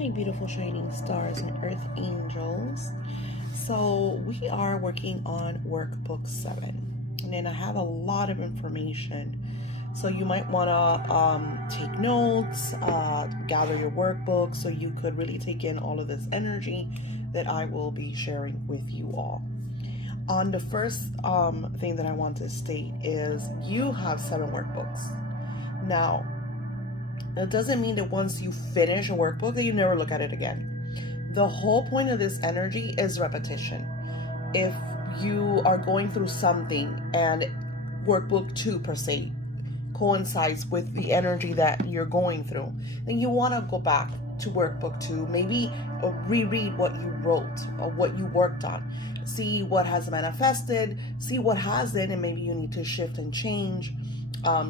Hi, beautiful shining stars and earth angels. So we are working on workbook 7, and then I have a lot of information. So you might want to take notes, gather your workbook so you could really take in all of this energy that I will be sharing with you all. On the first thing that I want to state is you have 7 workbooks. Now, it doesn't mean that once you finish a workbook that you never look at it again. The whole point of this energy is repetition. If you are going through something and workbook 2 per se coincides with the energy that you're going through, then you want to go back to workbook 2, maybe reread what you wrote or what you worked on, see what has manifested, see what hasn't, and maybe you need to shift and change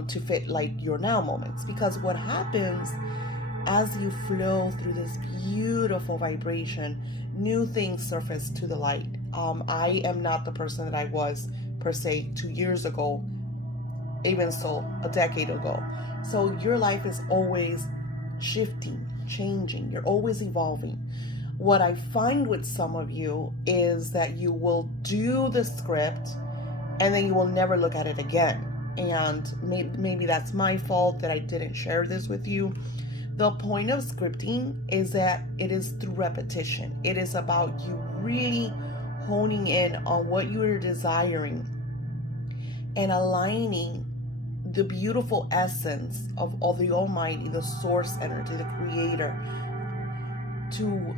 to fit like your now moments. Because what happens as you flow through this beautiful vibration, new things surface to the light. I am not the person that I was per se 2 years ago, even so a decade ago. So your life is always shifting, changing, you're always evolving. What I find with some of you is that you will do the script and then you will never look at it again. And maybe that's my fault that I didn't share this with you. The point of scripting is that it is through repetition. It is about you really honing in on what you are desiring and aligning the beautiful essence of the Almighty, the source energy, the creator, to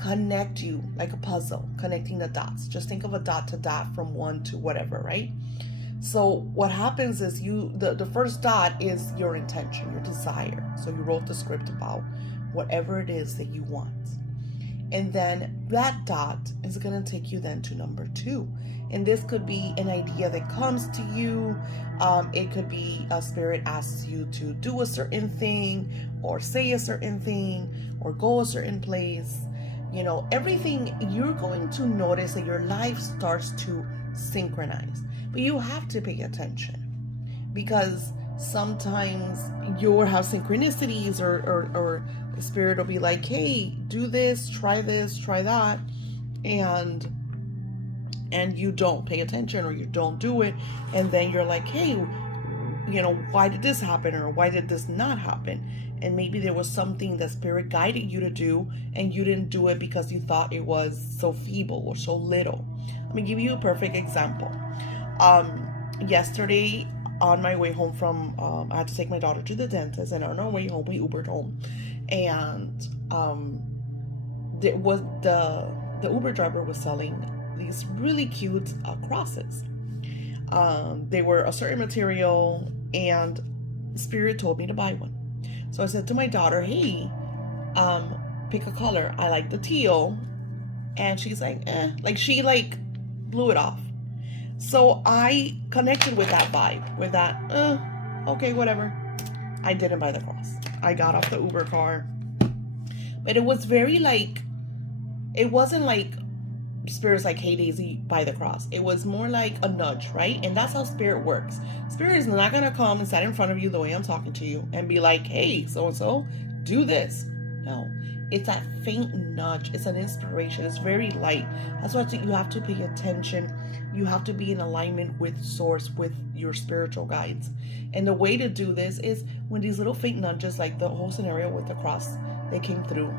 connect you like a puzzle, connecting the dots. Just think of a dot to dot from one to whatever, right? So what happens is the first dot is your intention, your desire. So you wrote the script about whatever it is that you want. And then that dot is going to take you then to number 2. And this could be an idea that comes to you. It could be a spirit asks you to do a certain thing or say a certain thing or go a certain place. You know, everything, you're going to notice that your life starts to synchronize. But you have to pay attention, because sometimes you'll have synchronicities or the spirit will be like, hey, do this, try that, and you don't pay attention or you don't do it, and then you're like, hey, you know, why did this happen or why did this not happen? And maybe there was something that spirit guided you to do and you didn't do it because you thought it was so feeble or so little. Let me give you a perfect example. Yesterday on my way home from, I had to take my daughter to the dentist, and on our way home we Ubered home, and there was the Uber driver was selling these really cute crosses. They were a certain material, and Spirit told me to buy one. So I said to my daughter, hey, pick a color. I like the teal. And she's like, like she like blew it off. So I connected with that vibe, with that, okay, whatever. I didn't buy the cross. I got off the Uber car. But it was very like, it wasn't like Spirit's like, hey Daisy, buy the cross. It was more like a nudge, right? And that's how Spirit works. Spirit is not going to come and stand in front of you the way I'm talking to you and be like, hey, so-and-so, do this. No, it's that faint nudge. It's an inspiration. It's very light. That's why you have to pay attention. You have to be in alignment with source, with your spiritual guides. And the way to do this is when these little faint nudges, like the whole scenario with the cross, they came through.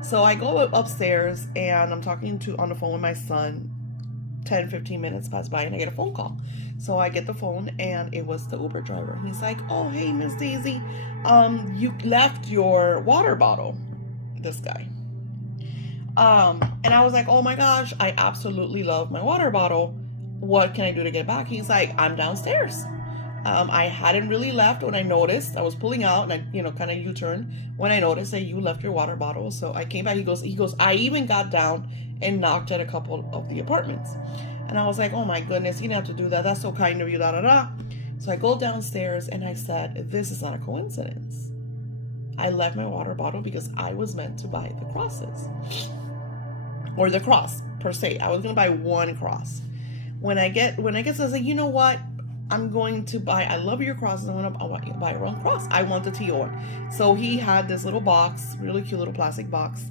So I go upstairs and I'm talking on the phone with my son. 10-15 minutes pass by and I get a phone call. So I get the phone and it was the Uber driver. He's like, oh, hey, Miss Daisy, you left your water bottle. This guy. And I was like, oh my gosh, I absolutely love my water bottle. What can I do to get back? He's like, I'm downstairs. I hadn't really left when I noticed. I was pulling out and I, kind of U-turned when I noticed that you left your water bottle. So I came back. He goes, I even got down and knocked at a couple of the apartments. And I was like, oh my goodness, you didn't have to do that. That's so kind of you, da da da. So I go downstairs and I said, this is not a coincidence. I left my water bottle because I was meant to buy the crosses. Or the cross, per se. I was going to buy one cross. When I get to say, you know what? I'm going to buy, I love your crosses. I want to buy a one cross. I want the TO one. So he had this little box, really cute little plastic box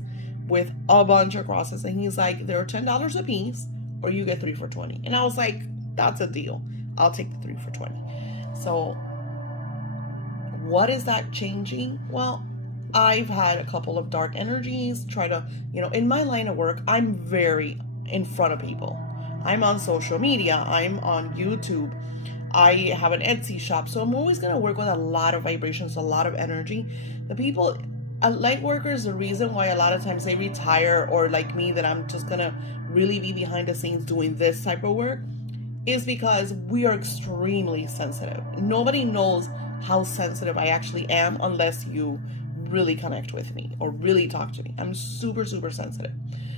with a bunch of crosses. And he's like, they're $10 a piece, or you get 3 for $20. And I was like, that's a deal. I'll take the 3 for $20. So what is that changing? Well, I've had a couple of dark energies try to, in my line of work, I'm very in front of people. I'm on social media. I'm on YouTube. I have an Etsy shop. So I'm always going to work with a lot of vibrations, a lot of energy. The people, light workers, the reason why a lot of times they retire, or like me, that I'm just going to really be behind the scenes doing this type of work, is because we are extremely sensitive. Nobody knows how sensitive I actually am unless you really connect with me or really talk to me. I'm super, super sensitive.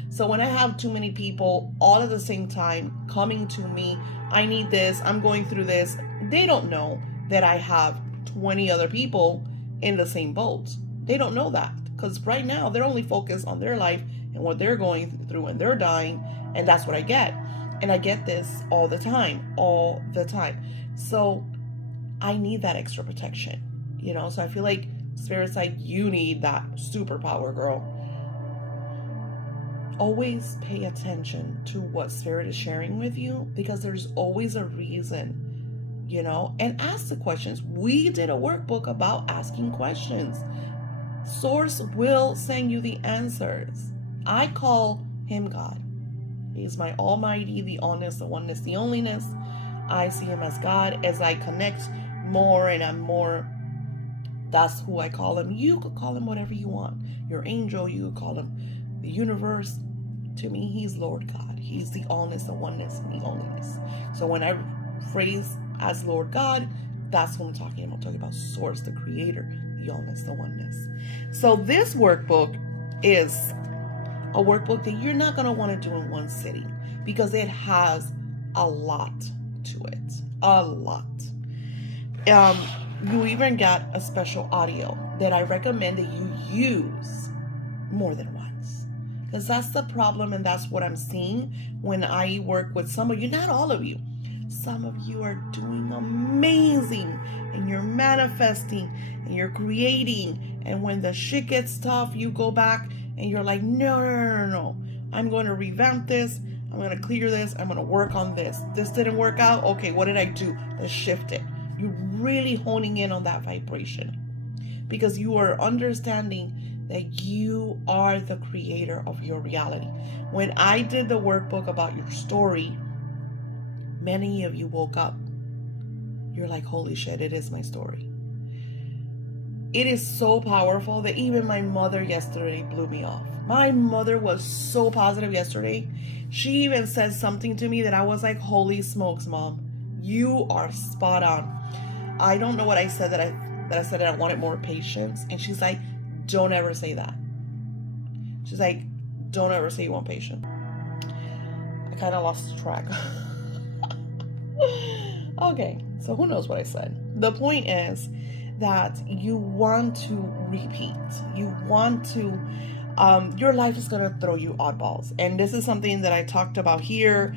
So when I have too many people all at the same time coming to me, I need this, I'm going through this, they don't know that I have 20 other people in the same boat. They don't know that, because right now they're only focused on their life and what they're going through, and they're dying, and that's what I get. And I get this all the time. So I need that extra protection, so I feel like Spirit's like, you need that superpower, girl. Always pay attention to what Spirit is sharing with you, because there's always a reason, and ask the questions. We did a workbook about asking questions. Source will send you the answers. I call him God. He's my almighty, the honest, the oneness, the onlyness. I see him as God. As I connect more and I'm more, that's who I call him. You could call him whatever you want. Your angel, you could call him the universe. To me, he's Lord God. He's the allness, the oneness, and the onlyness. So when I phrase as Lord God, that's what I'm talking about. I'm talking about Source, the creator, the allness, the oneness. So this workbook is a workbook that you're not going to want to do in one sitting, because it has a lot to it. A lot. You even got a special audio that I recommend that you use more than once, because that's the problem, and that's what I'm seeing when I work with some of you. Not all of you. Some of you are doing amazing, and you're manifesting, and you're creating, and when the shit gets tough, you go back and you're like, no. I'm going to revamp this. I'm going to clear this. I'm going to work on this. This didn't work out. Okay, what did I do? Let's shift it. You're really honing in on that vibration, because you are understanding that you are the creator of your reality. When I did the workbook about your story, many of you woke up. You're like, holy shit, it is my story. It is so powerful that even my mother yesterday blew me off. My mother was so positive yesterday. She even said something to me that I was like, holy smokes, Mom, you are spot on. I don't know what I said, that I said that I wanted more patience. And she's like, don't ever say that. She's like, don't ever say you want patience. I kind of lost track. Okay, so who knows what I said. The point is that you want to repeat. You want to, your life is going to throw you oddballs. And this is something that I talked about here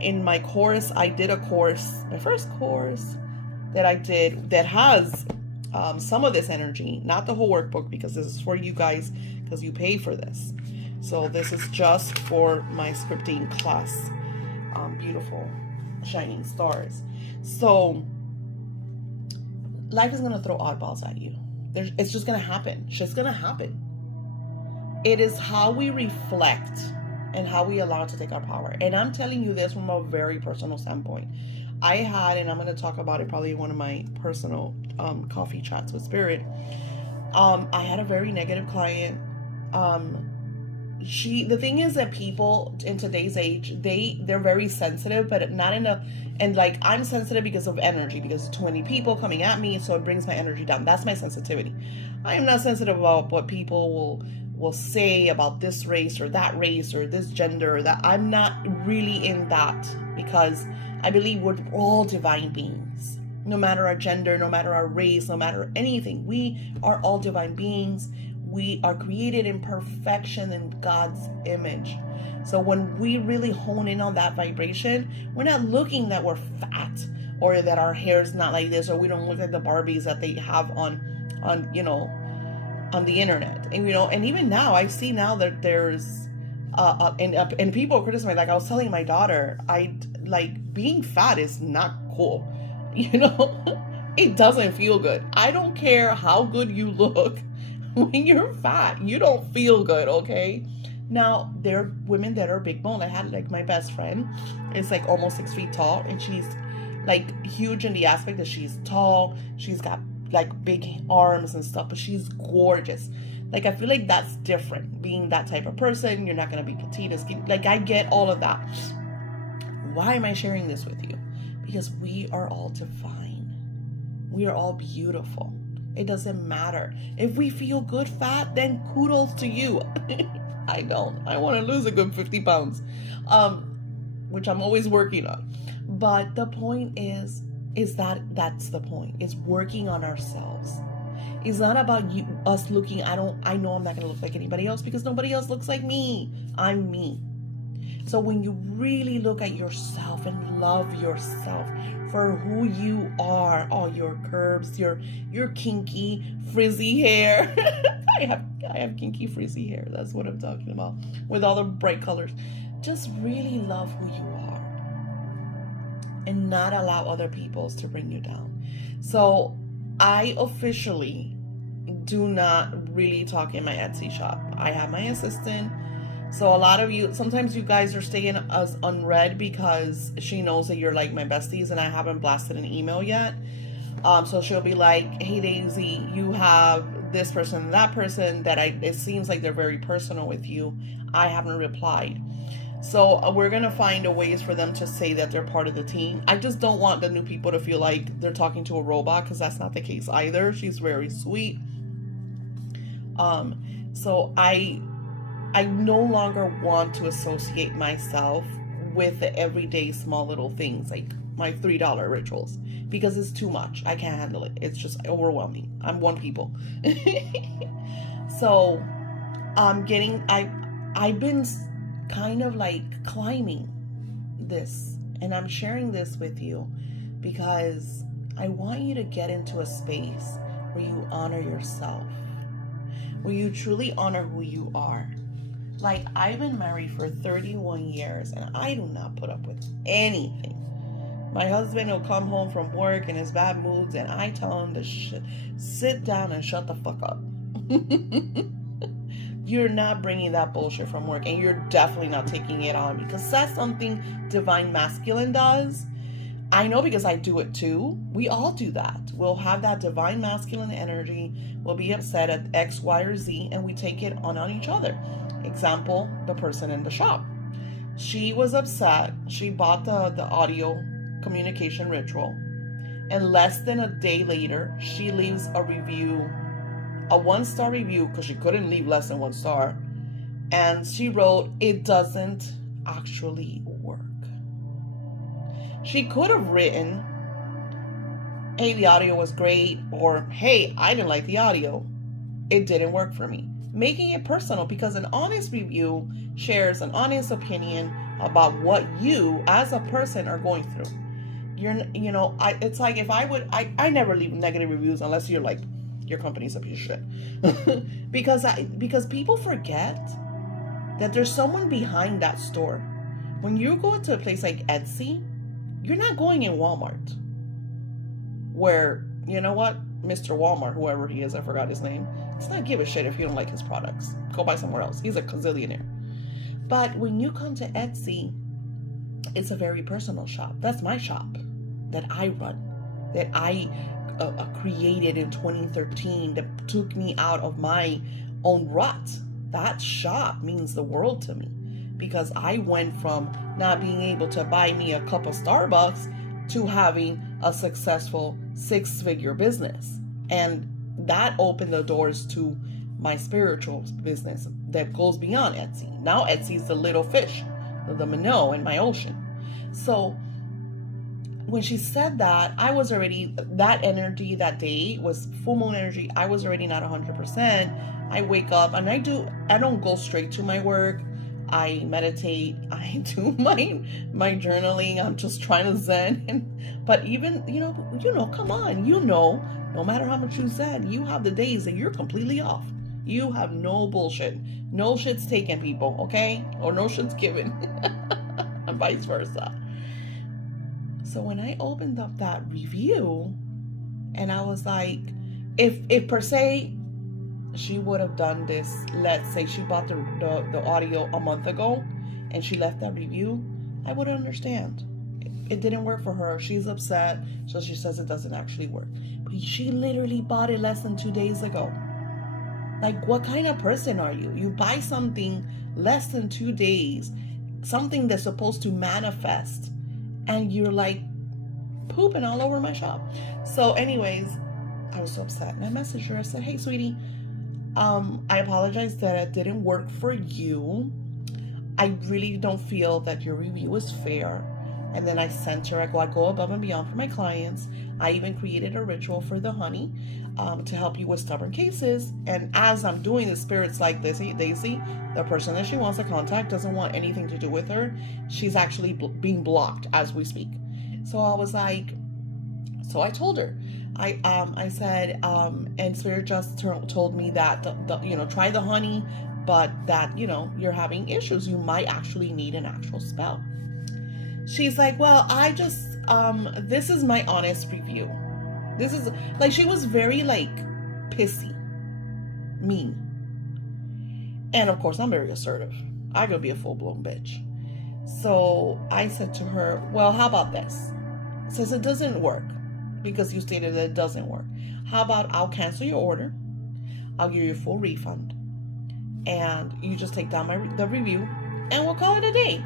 in my course. I did a course, my first course that I did, that has some of this energy, not the whole workbook, because this is for you guys, because you pay for this. So this is just for my scripting class. Beautiful shining stars. So life is going to throw oddballs at you. It's just going to happen. Shit's going to happen. It is how we reflect and how we allow it to take our power. And I'm telling you this from a very personal standpoint. I had, and I'm going to talk about it probably in one of my personal coffee chats with Spirit. I had a very negative client. The thing is that people in today's age, they're very sensitive, but not in a, and like, I'm sensitive because of energy, because too many people coming at me, so it brings my energy down. That's my sensitivity. I am not sensitive about what people will say about this race or this gender, or that. I'm not really in that, because I believe we're all divine beings. No matter our gender, no matter our race, no matter anything, we are all divine beings. We are created in perfection in God's image. So when we really hone in on that vibration, we're not looking that we're fat or that our hair's not like this, or we don't look like the Barbies that they have on on the internet. And and even now I see now that there's and people criticize me. Like I was telling my daughter, I like being fat is not cool. It doesn't feel good. I don't care how good you look. When you're fat, you don't feel good, okay? Now, there are women that are big bone. I had like my best friend is like almost 6 feet tall, and she's like huge in the aspect that she's tall. She's got like big arms and stuff, but she's gorgeous. Like I feel like that's different. Being that type of person, you're not gonna be petite and skinny. Like I get all of that. Why am I sharing this with you? Because we are all divine. We are all beautiful. It doesn't matter. If we feel good fat, then kudos to you. I don't. I want to lose a good 50 pounds, which I'm always working on. But the point is that's the point. It's working on ourselves. It's not about us looking. I know I'm not going to look like anybody else because nobody else looks like me. I'm me. So when you really look at yourself and love yourself for who you are, all your curves, your kinky frizzy hair. I have kinky frizzy hair. That's what I'm talking about. With all the bright colors. Just really love who you are and not allow other people to bring you down. So I officially do not really talk in my Etsy shop. I have my assistant. So a lot of you, sometimes you guys are staying as unread because she knows that you're like my besties and I haven't blasted an email yet. So she'll be like, hey Daisy, you have this person and that person that it seems like they're very personal with you. I haven't replied. So we're going to find a ways for them to say that they're part of the team. I just don't want the new people to feel like they're talking to a robot because that's not the case either. She's very sweet. So I no longer want to associate myself with the everyday small little things like my $3 rituals because it's too much. I can't handle it. It's just overwhelming. I'm one people. So I've been kind of like climbing this, and I'm sharing this with you because I want you to get into a space where you honor yourself, where you truly honor who you are. Like, I've been married for 31 years and I do not put up with anything. My husband will come home from work in his bad moods and I tell him to sit down and shut the fuck up. You're not bringing that bullshit from work, and you're definitely not taking it on, because that's something divine masculine does. I know because I do it too. We all do that. We'll have that divine masculine energy. We'll be upset at X, Y, or Z, and we take it on each other. Example, the person in the shop. She was upset. She bought the audio communication ritual, and less than a day later, she leaves a review, a 1-star review, because she couldn't leave less than 1 star. And she wrote, it doesn't actually work. She could have written, hey, the audio was great, or hey, I didn't like the audio. It didn't work for me. Making it personal, because an honest review shares an honest opinion about what you as a person are going through. It's like if I never leave negative reviews unless you're like, your company's a piece of shit. because people forget that there's someone behind that store. When you go into a place like Etsy, you're not going in Walmart, where, you know what, Mr. Walmart, whoever he is, I forgot his name, does not give a shit if you don't like his products. Go buy somewhere else. He's a gazillionaire. But when you come to Etsy, it's a very personal shop. That's my shop that I run, that I created in 2013, that took me out of my own rut. That shop means the world to me, because I went from not being able to buy me a cup of Starbucks to having a successful 6-figure business. And that opened the doors to my spiritual business that goes beyond Etsy. Now Etsy is the little fish, the minnow in my ocean. So when she said that, I was already, that energy that day was full moon energy. I was already not 100%. I wake up and I don't go straight to my work. I meditate. I do my journaling. I'm just trying to zen. But even, come on, no matter how much you zen, you have the days that you're completely off. You have no bullshit. No shit's taken, people, okay? Or no shit's given. And vice versa. So when I opened up that review, and I was like, if per se she would have done this, let's say she bought the audio a month ago and she left that review, I would understand. It didn't work for her. She's upset, so she says it doesn't actually work. But she literally bought it less than 2 days ago. Like, what kind of person are you? You buy something less than 2 days, something that's supposed to manifest, and you're like pooping all over my shop. So anyways, I was so upset, and I messaged her. I said, hey, sweetie, I apologize that it didn't work for you. I really don't feel that your review is fair. And then I sent her, I go above and beyond for my clients. I even created a ritual for the honey to help you with stubborn cases. And as I'm doing the spirits like this, Daisy, the person that she wants to contact doesn't want anything to do with her. She's actually being blocked as we speak. So I was like, so I told her, I said, and Spirit just told me that, try the honey, but that, you're having issues. You might actually need an actual spell. She's like, well, I just, this is my honest review. This is, like, she was very, pissy, mean. And, of course, I'm very assertive. I could be a full-blown bitch. So I said to her, well, how about this? Since it doesn't work, because you stated that it doesn't work, how about I'll cancel your order, I'll give you a full refund, and you just take down the review, and we'll call it a day.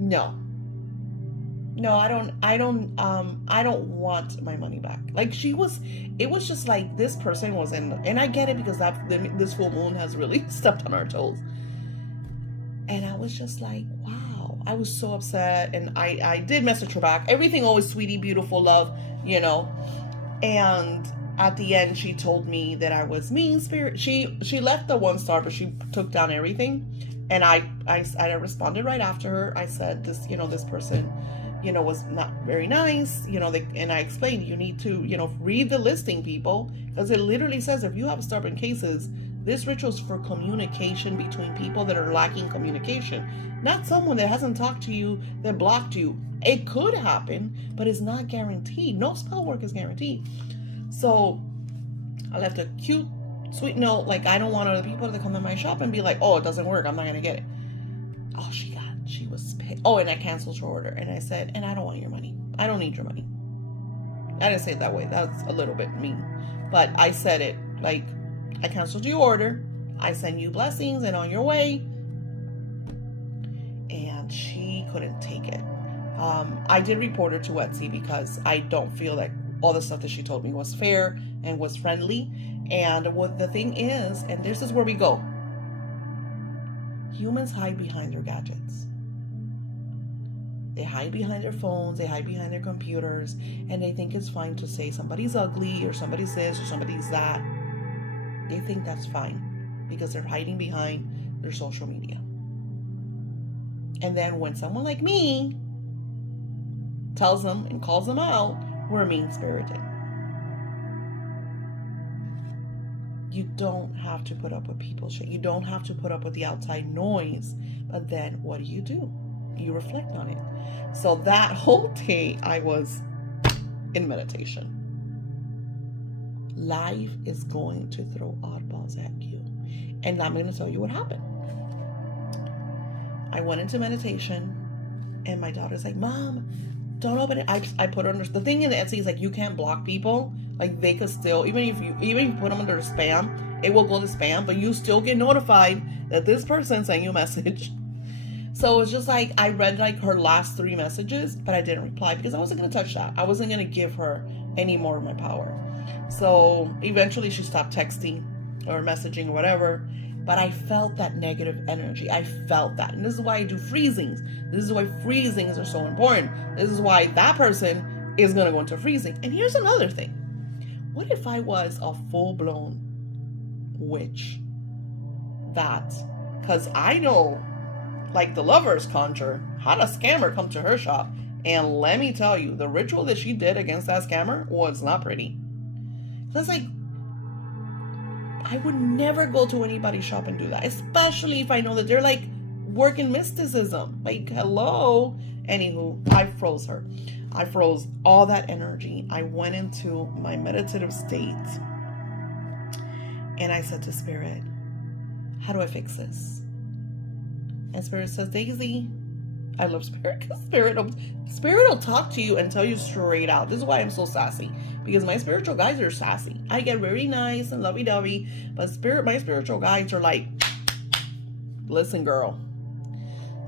No, I don't want my money back. Like, it was just like this person was and I get it, because this full moon has really stepped on our toes. And I was just like, wow, I was so upset. And I did message her back. Everything always sweetie, beautiful, love, and at the end, she told me that I was mean spirit. She left the 1 star, but she took down everything. And I responded right after her. I said, this person, was not very nice, and I explained, you need to, read the listing, people, because it literally says if you have stubborn cases, this ritual is for communication between people that are lacking communication, not someone that hasn't talked to you, that blocked you. It could happen, but it's not guaranteed. No spell work is guaranteed. So I left a cute, sweet note, like, I don't want other people to come to my shop and be like, oh, it doesn't work, I'm not gonna get it. Oh, she was pissed. Oh, and I canceled her order, and I said, and I don't want your money. I don't need your money. I didn't say it that way. That's a little bit mean, but I said it like, I canceled your order. I send you blessings and on your way. And she couldn't take it. I did report her to Etsy because I don't feel like all the stuff that she told me was fair and was friendly. And what the thing is, and this is where we go, humans hide behind their gadgets. They hide behind their phones, they hide behind their computers, and they think it's fine to say somebody's ugly or somebody's this or somebody's that. They think that's fine because they're hiding behind their social media. And then when someone like me tells them and calls them out, we're mean-spirited. You don't have to put up with people's shit. You don't have to put up with the outside noise. But then what do? You reflect on it. So that whole day I was in meditation. Life is going to throw oddballs at you. And I'm going to tell you what happened. I went into meditation and my daughter's like, Mom, don't open it. I put her under, the thing in Etsy is like, you can't block people. Like, they could still, even if you put them under spam, it will go to spam, but you still get notified that this person sent you a message. So it's just like, I read like her last 3 messages, but I didn't reply because I wasn't going to touch that. I wasn't going to give her any more of my power. So eventually she stopped texting or messaging or whatever, but I felt that negative energy. I felt that. And this is why I do freezings. This is why freezings are so important. This is why that person is going to go into freezing. And here's another thing. What if I was a full-blown witch? that. Because I know, like the Lovers Conjure, had a scammer come to her shop. And let me tell you, the ritual that she did against that scammer was not pretty. So it's like, I would never go to anybody's shop and do that. Especially if I know that they're like working mysticism. Like, hello. Anywho, I froze her. I froze all that energy. I went into my meditative state. And I said to Spirit, how do I fix this? And Spirit says, Daisy, I love Spirit because Spirit will talk to you and tell you straight out. This is why I'm so sassy, because my spiritual guides are sassy. I get very nice and lovey-dovey, but my spiritual guides are like, listen, girl.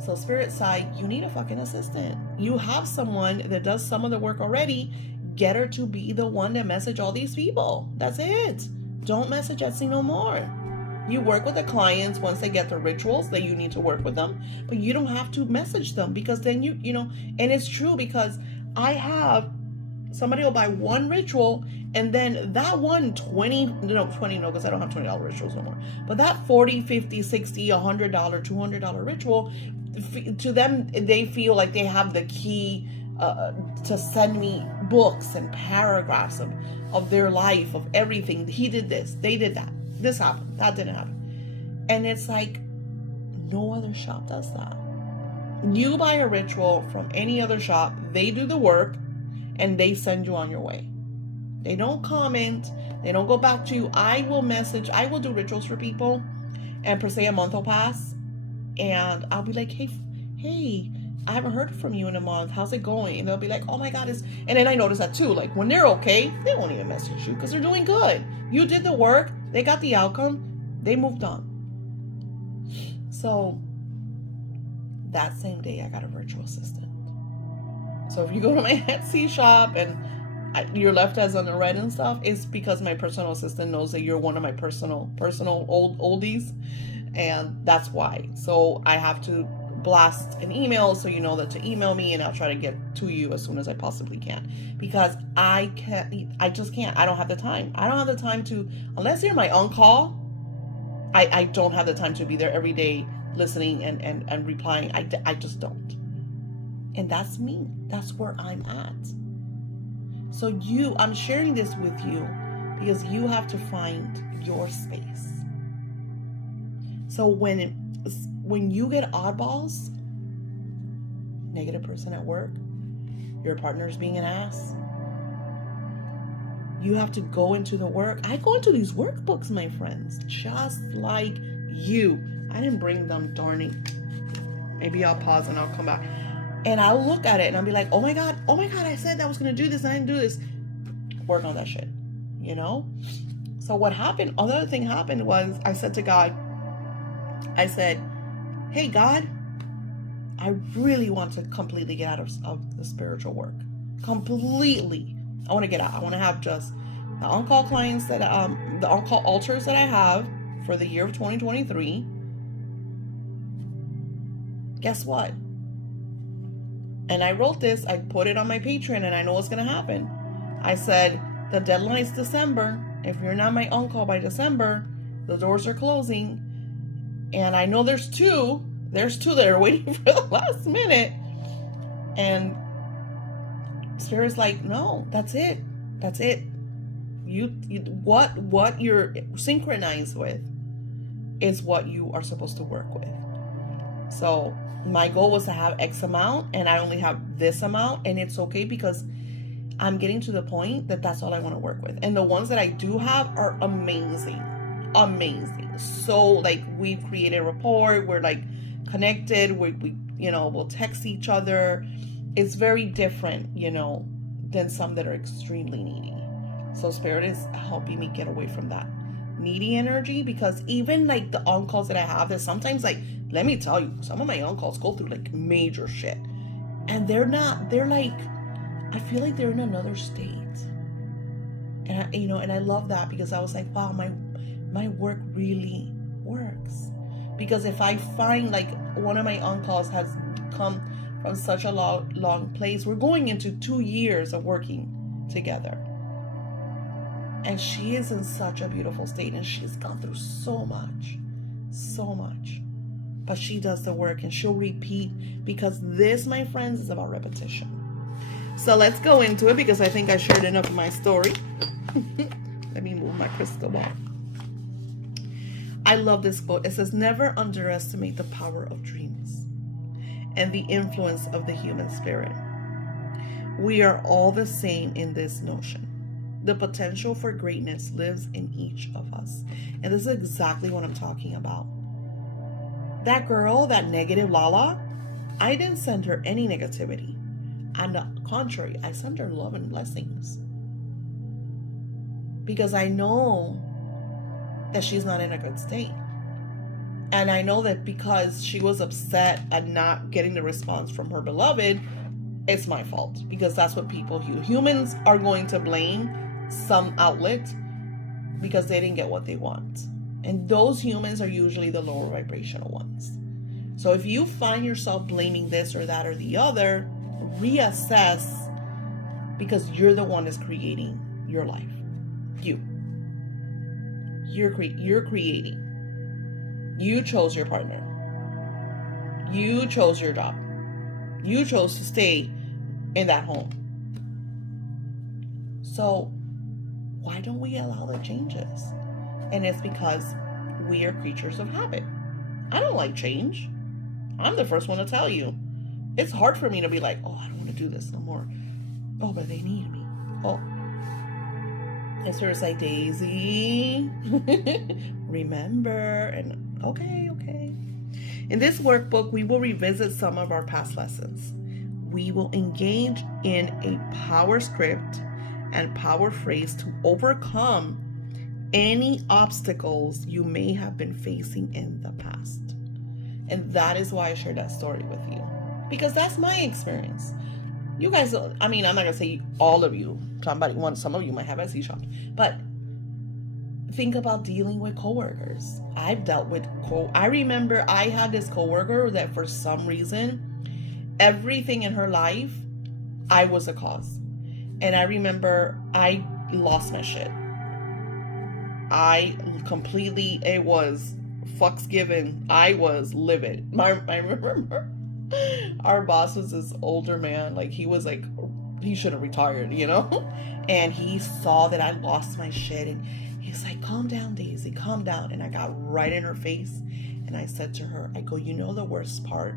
So Spirit side, you need a fucking assistant. You have someone that does some of the work already. Get her to be the one to message all these people. That's it. Don't message Etsy no more. You work with the clients once they get the rituals that you need to work with them, but you don't have to message them, because then you know, and it's true, because I have somebody will buy one ritual, and then that one 20 no, because I don't have $20 rituals no more, but that $40, $50, $60, $100, $200 ritual, to them, they feel like they have the key to send me books and paragraphs of their life, of everything. He did this, they did that, this happened, that didn't happen. And it's like, no other shop does that. You buy a ritual from any other shop, they do the work, and they send you on your way. They don't comment, they don't go back to you. I will do rituals for people, and per se a month will pass, and I'll be like, hey, I haven't heard from you in a month. How's it going? And they'll be like, oh my God, and then I notice that too. Like when they're okay, they won't even message you because they're doing good. You did the work, they got the outcome, they moved on. So that same day, I got a virtual assistant. So if you go to my Etsy shop and you're left as on the red and stuff, it's because my personal assistant knows that you're one of my personal oldies, and that's why. So I have to blast an email so you know that to email me, and I'll try to get to you as soon as I possibly can, because I just can't. I don't have the time. I don't have the time to, unless you're my on-call, I don't have the time to be there every day listening and replying. I just don't. And that's me. That's where I'm at. So I'm sharing this with you because you have to find your space. So when you get oddballs, negative person at work, your partner's being an ass, you have to go into the work. I go into these workbooks, my friends, just like you. I didn't bring them, darning. Maybe I'll pause and I'll come back. And I'll look at it and I'll be like, oh my God, I said I was going to do this and I didn't do this. Work on that shit, you know? So what happened, another thing happened was I said to God, I said, hey, God, I really want to completely get out of the spiritual work. Completely. I want to get out. I want to have just the on-call clients the on-call altars that I have for the year of 2023. Guess what? And I wrote this, I put it on my Patreon, and I know what's going to happen. I said, the deadline is December. If you're not my on-call by December, the doors are closing. And I know there's two that are waiting for the last minute. And Spirit's like, no, that's it. What you're synchronized with is what you are supposed to work with. So my goal was to have X amount, and I only have this amount, and it's okay because I'm getting to the point that that's all I want to work with. And the ones that I do have are amazing. So like we've created a rapport, we're like connected, we we'll text each other. It's very different, than some that are extremely needy. So Spirit is helping me get away from that needy energy, because even like the on-calls that I have, that sometimes, like, let me tell you, some of my on-calls go through like major shit, and they're like, I feel like they're in another state. And and I love that, because I was like, wow, my work really works. Because if I find like one of my on-calls has come from such a long place, we're going into 2 years of working together, and she is in such a beautiful state, and she's gone through so much so much. But she does the work and she'll repeat, because this, my friends, is about repetition. So let's go into it, because I think I shared enough of my story. Let me move my crystal ball. I love this quote. It says, never underestimate the power of dreams and the influence of the human spirit. We are all the same in this notion. The potential for greatness lives in each of us. And this is exactly what I'm talking about. That girl, that negative Lala, I didn't send her any negativity. On the contrary, I sent her love and blessings. Because I know that she's not in a good state. And I know that because she was upset at not getting the response from her beloved, it's my fault. Because that's what humans are going to blame some outlet because they didn't get what they want. And those humans are usually the lower vibrational ones. So if you find yourself blaming this or that or the other, reassess, because you're the one that's creating your life. You're creating. You chose your partner. You chose your job. You chose to stay in that home. So why don't we allow the changes? And it's because we are creatures of habit. I don't like change. I'm the first one to tell you. It's hard for me to be like, oh, I don't want to do this no more. Oh, but they need me. Oh. And so it's like, Daisy, remember. And okay. In this workbook, we will revisit some of our past lessons. We will engage in a power script and power phrase to overcome any obstacles you may have been facing in the past. And that is why I shared that story with you, because that's my experience. You guys, I mean, I'm not gonna say all of you. Some of you might have SE shops, but think about dealing with coworkers. I've dealt with I remember I had this coworker that for some reason, everything in her life, I was the cause. And I remember I lost my shit. It was fucks given. I was livid. I remember our boss was this older man. Like, he was like, he should have retired, And he saw that I lost my shit. And he's like, calm down, Daisy, calm down. And I got right in her face. And I said to her, I go, the worst part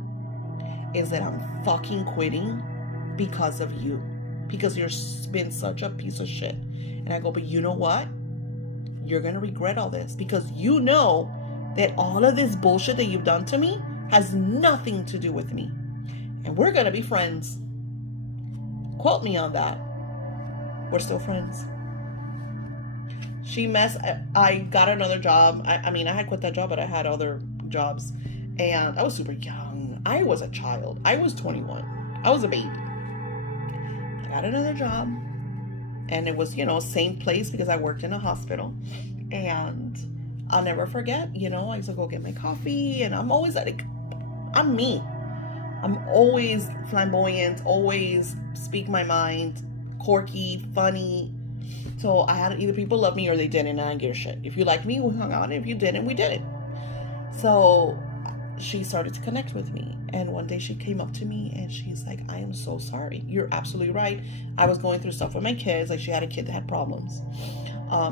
is that I'm fucking quitting because of you. Because you've been such a piece of shit. And I go, but you know what? You're going to regret all this, because you know that all of this bullshit that you've done to me has nothing to do with me. And we're going to be friends. Quote me on that. We're still friends. I got another job. I had quit that job, but I had other jobs. And I was super young. I was a child. I was 21. I was a baby. I got another job. And it was, same place, because I worked in a hospital. And I'll never forget, I used to go get my coffee. And I'm always like, I'm me. I'm always flamboyant, always speak my mind, quirky, funny. So I had either people love me or they didn't, and I didn't give a shit. If you liked me, we hung out. And if you didn't, we didn't. So she started to connect with me. And one day she came up to me and she's like, I am so sorry. You're absolutely right. I was going through stuff with my kids. Like, she had a kid that had problems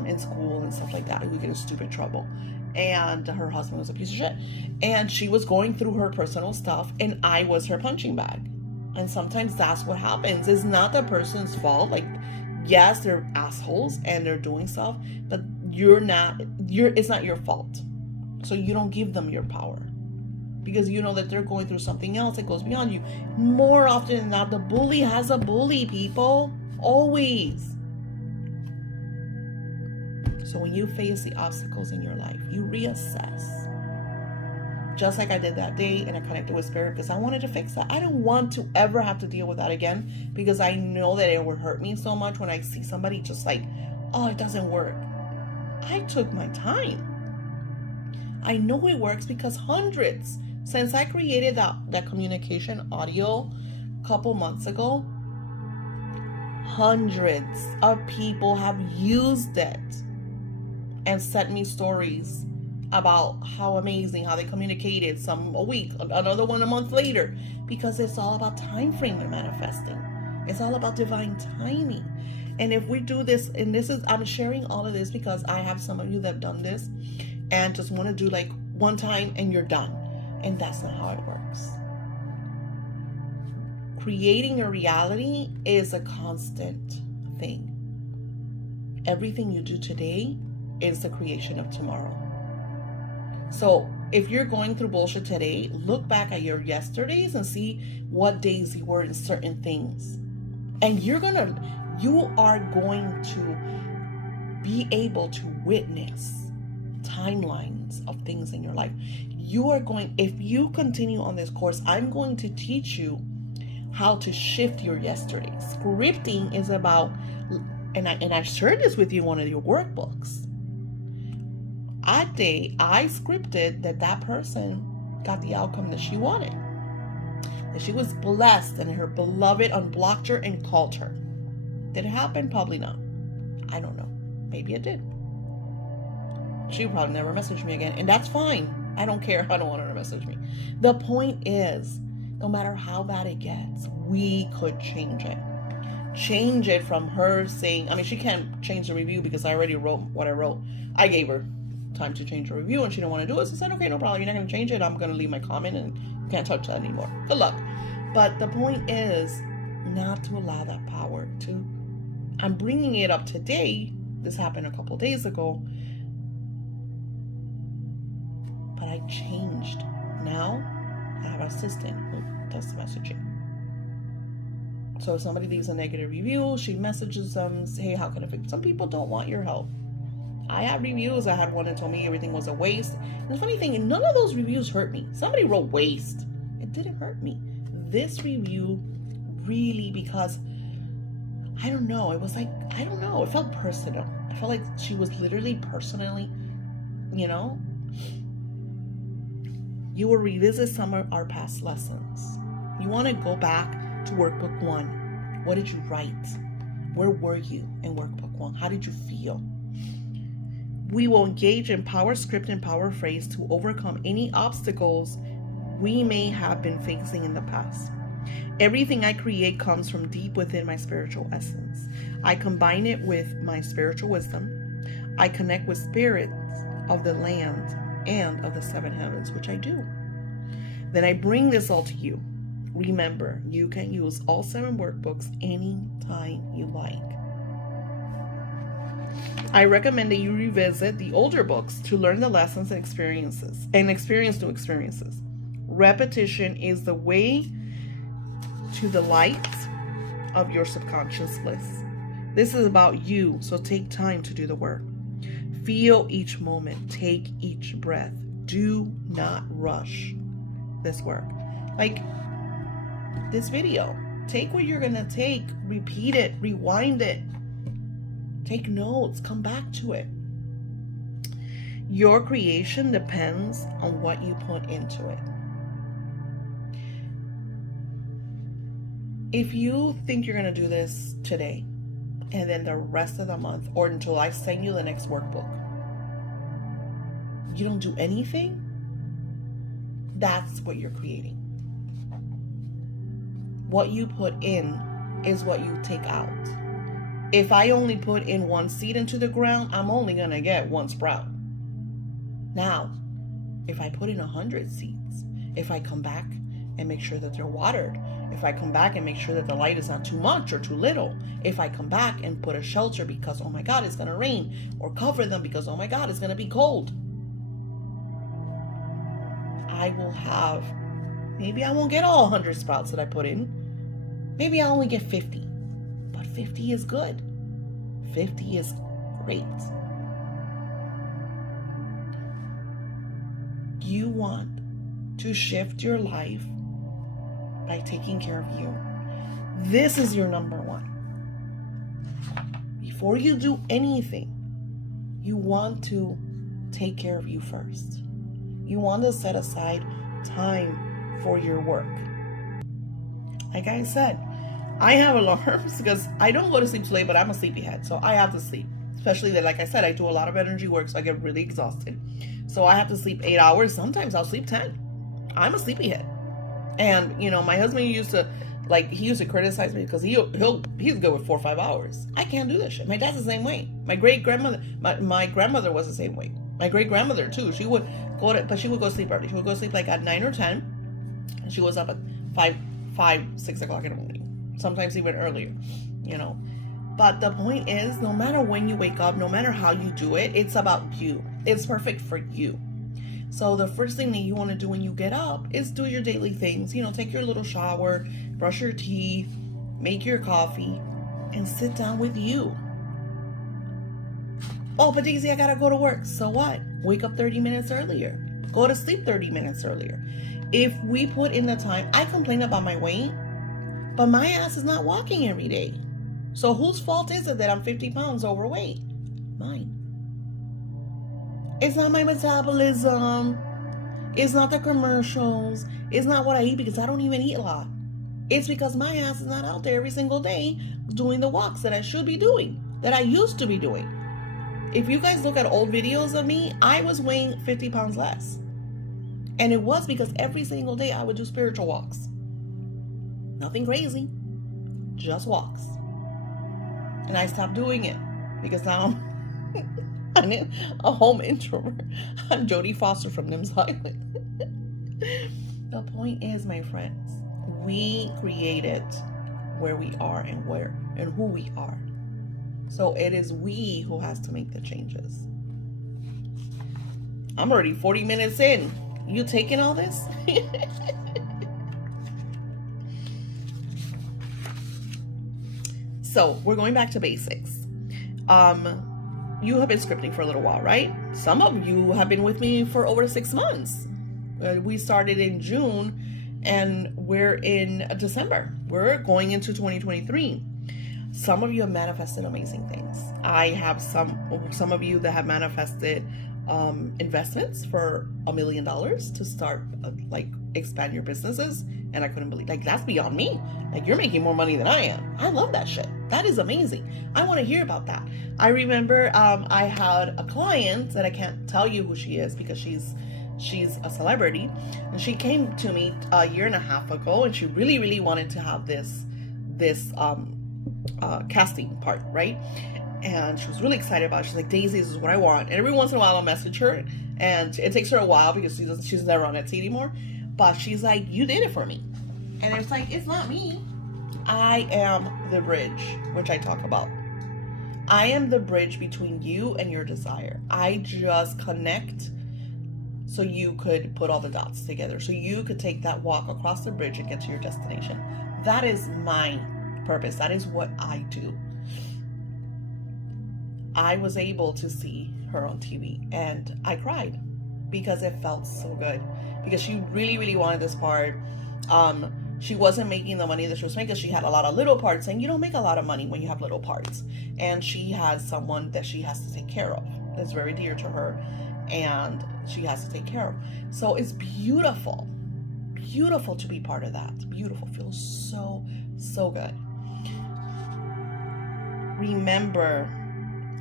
in school and stuff like that. We get in stupid trouble. And her husband was a piece of shit. And she was going through her personal stuff, and I was her punching bag. And sometimes that's what happens. It's not the person's fault. Like, yes, they're assholes and they're doing stuff, but it's not your fault. So you don't give them your power, because you know that they're going through something else that goes beyond you. More often than not, the bully has a bully, people. Always. So when you face the obstacles in your life, you reassess. Just like I did that day, and I connected with Spirit because I wanted to fix that. I don't want to ever have to deal with that again, because I know that it would hurt me so much when I see somebody just like, oh, it doesn't work. I took my time. I know it works because hundreds, since I created that communication audio a couple months ago, hundreds of people have used it and sent me stories about how amazing, how they communicated, some a week, another one a month later, because it's all about time frame and manifesting. It's all about divine timing. And if we do this, and this is, I'm sharing all of this because I have some of you that have done this and just want to do like one time and you're done. And that's not how it works. Creating a reality is a constant thing. Everything you do today is the creation of tomorrow. So if you're going through bullshit today, look back at your yesterdays and see what days you were in certain things. And you are going to be able to witness timelines of things in your life. If you continue on this course, I'm going to teach you how to shift your yesterdays. Scripting is about, and I've shared this with you in one of your workbooks. That day, I scripted that person got the outcome that she wanted. That she was blessed and her beloved unblocked her and called her. Did it happen? Probably not. I don't know. Maybe it did. She would probably never message me again. And that's fine. I don't care. I don't want her to message me. The point is, no matter how bad it gets, we could change it. Change it from her saying, I mean, she can't change the review because I already wrote what I wrote. I gave her time to change her review and she didn't want to do it. So I said, okay, no problem. You're not going to change it. I'm going to leave my comment and you can't touch that anymore. Good luck. But the point is not to allow that power to, I'm bringing it up today. This happened a couple days ago. But I changed. Now I have an assistant who does messaging. So if somebody leaves a negative review, she messages them, say, hey, how can I fix? Some people don't want your help. I have reviews. I had one that told me everything was a waste. And the funny thing, none of those reviews hurt me. Somebody wrote waste. It didn't hurt me. This review really, because I don't know. It was like, I don't know. It felt personal. I felt like she was literally personally, You will revisit some of our past lessons. You want to go back to workbook 1. What did you write? Where were you in workbook 1? How did you feel? We will engage in power script and power phrase to overcome any obstacles we may have been facing in the past. Everything I create comes from deep within my spiritual essence. I combine it with my spiritual wisdom. I connect with spirits of the land and of the 7 heavens, which I do. Then I bring this all to you. Remember, you can use all 7 workbooks anytime you like. I recommend that you revisit the older books to learn the lessons and experience new experiences. Repetition is the way to the light of your subconscious list. This is about you, so take time to do the work. Feel each moment. Take each breath. Do not rush this work. Like this video. Take what you're going to take. Repeat it. Rewind it. Take notes. Come back to it. Your creation depends on what you put into it. If you think you're going to do this today, and then the rest of the month, or until I send you the next workbook, you don't do anything, that's what you're creating. What you put in is what you take out. If I only put in 1 seed into the ground, I'm only going to get 1 sprout. Now, if I put in 100 seeds, if I come back and make sure that they're watered, if I come back and make sure that the light is not too much or too little, if I come back and put a shelter because, oh my God, it's going to rain, or cover them because, oh my God, it's going to be cold, I will have, maybe I won't get all 100 sprouts that I put in. Maybe I'll only get 50. But 50 is good. 50 is great. You want to shift your life by taking care of you. This is your number 1. Before you do anything, you want to take care of you first. You want to set aside time for your work. Like I said, I have alarms because I don't go to sleep too late, but I'm a sleepyhead, so I have to sleep. Especially that, like I said, I do a lot of energy work, so I get really exhausted. So I have to sleep 8 hours. Sometimes I'll sleep 10. I'm a sleepyhead. And, my husband used to, he used to criticize me because he's good with 4 or 5 hours. I can't do this shit. My dad's the same way. My great-grandmother, my grandmother was the same way. My great-grandmother, too. She would go to sleep early. She would go to sleep at 9 or 10. And she was up at 6 o'clock in the morning. Sometimes even earlier, But the point is, no matter when you wake up, no matter how you do it, it's about you. It's perfect for you. So the first thing that you want to do when you get up is do your daily things. Take your little shower, brush your teeth, make your coffee, and sit down with you. Oh, but Daisy, I gotta go to work. So what? Wake up 30 minutes earlier. Go to sleep 30 minutes earlier. If we put in the time, I complain about my weight, but my ass is not walking every day. So whose fault is it that I'm 50 pounds overweight? Mine. It's not my metabolism. It's not the commercials. It's not what I eat, because I don't even eat a lot. It's because my ass is not out there every single day doing the walks that I should be doing, that I used to be doing. If you guys look at old videos of me, I was weighing 50 pounds less. And it was because every single day I would do spiritual walks. Nothing crazy, just walks. And I stopped doing it because now I'm a home introvert. I'm Jodie Foster from Nims Island. The point is, my friends, we created where we are and who we are. So it is we who has to make the changes. I'm already 40 minutes in. You taking all this? So we're going back to basics. You have been scripting for a little while, right? Some of you have been with me for over 6 months. We started in June and we're in December. We're going into 2023. Some of you have manifested amazing things. I have some of you that have manifested investments for $1 million to start expand your businesses. And I couldn't believe, that's beyond me. You're making more money than I am. I love that shit. That is amazing. I want to hear about that. I remember I had a client that I can't tell you who she is because she's a celebrity, and she came to me a year and a half ago, and she really, really wanted to have this casting part, right? And she was really excited about it. She's like, Daisy, this is what I want. And every once in a while I'll message her, and it takes her a while because she's never on Etsy anymore. But she's like, you did it for me. And it's like, it's not me. I am the bridge, which I talk about. I am the bridge between you and your desire. I just connect so you could put all the dots together, so you could take that walk across the bridge and get to your destination. That is my purpose. That is what I do. I was able to see her on TV and I cried because it felt so good, because she really, really wanted this part. She wasn't making the money that she was making. She had a lot of little parts, and you don't make a lot of money when you have little parts. And she has someone that she has to take care of that's very dear to her, and she has to take care of. So it's beautiful, beautiful to be part of that. Beautiful, feels so, so good. Remember,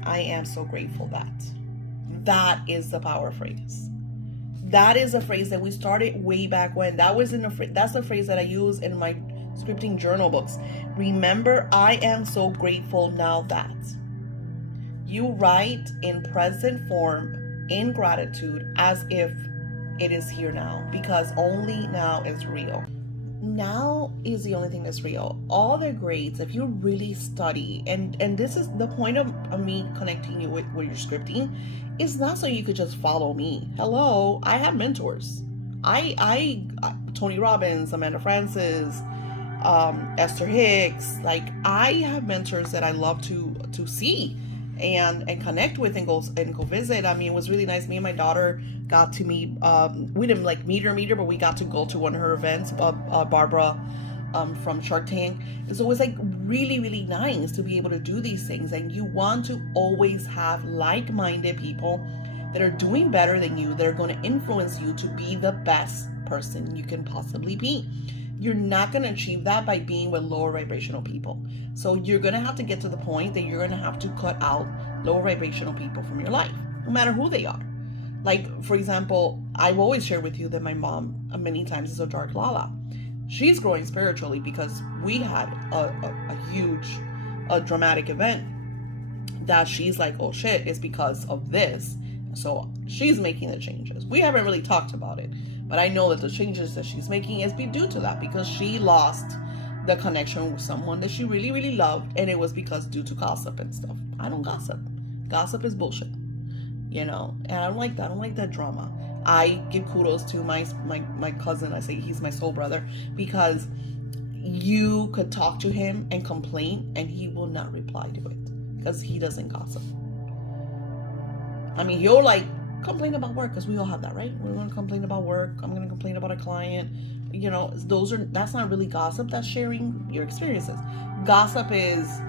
I am so grateful that is the power phrase. That is a phrase that we started way back when. That's the phrase that I use in my scripting journal books. Remember, I am so grateful now that. You write in present form, in gratitude, as if it is here now, because only now is real. Now is the only thing that's real. All the grades, if you really study, and this is the point of me connecting you with your scripting, is not so you could just follow me. Hello, I have mentors. I Tony Robbins, Amanda Francis, Esther Hicks. I have mentors that I love to see and connect with and go visit. I mean, it was really nice. Me and my daughter got to meet. We didn't meet her, but we got to go to one of her events. Barbara from Shark Tank. And so it was really, really nice to be able to do these things. And you want to always have like-minded people that are doing better than you, that are going to influence you to be the best person you can possibly be. You're not going to achieve that by being with lower vibrational people. So you're going to have to get to the point that you're going to have to cut out lower vibrational people from your life, no matter who they are. Like, for example, I've always shared with you that my mom many times is a dark Lala. She's growing spiritually because we had a huge, dramatic event that she's like, oh shit, it's because of this. So she's making the changes. We haven't really talked about it, but I know that the changes that she's making is due to that, because she lost the connection with someone that she really, really loved, and it was because due to gossip and stuff. I don't gossip. Gossip is bullshit, and I don't like that. I don't like that drama. I give kudos to my cousin. I say he's my soul brother, because you could talk to him and complain and he will not reply to it, because he doesn't gossip. I mean, he'll like complain about work, because we all have that, right? We're going to complain about work. I'm going to complain about a client. That's not really gossip. That's sharing your experiences. Gossip is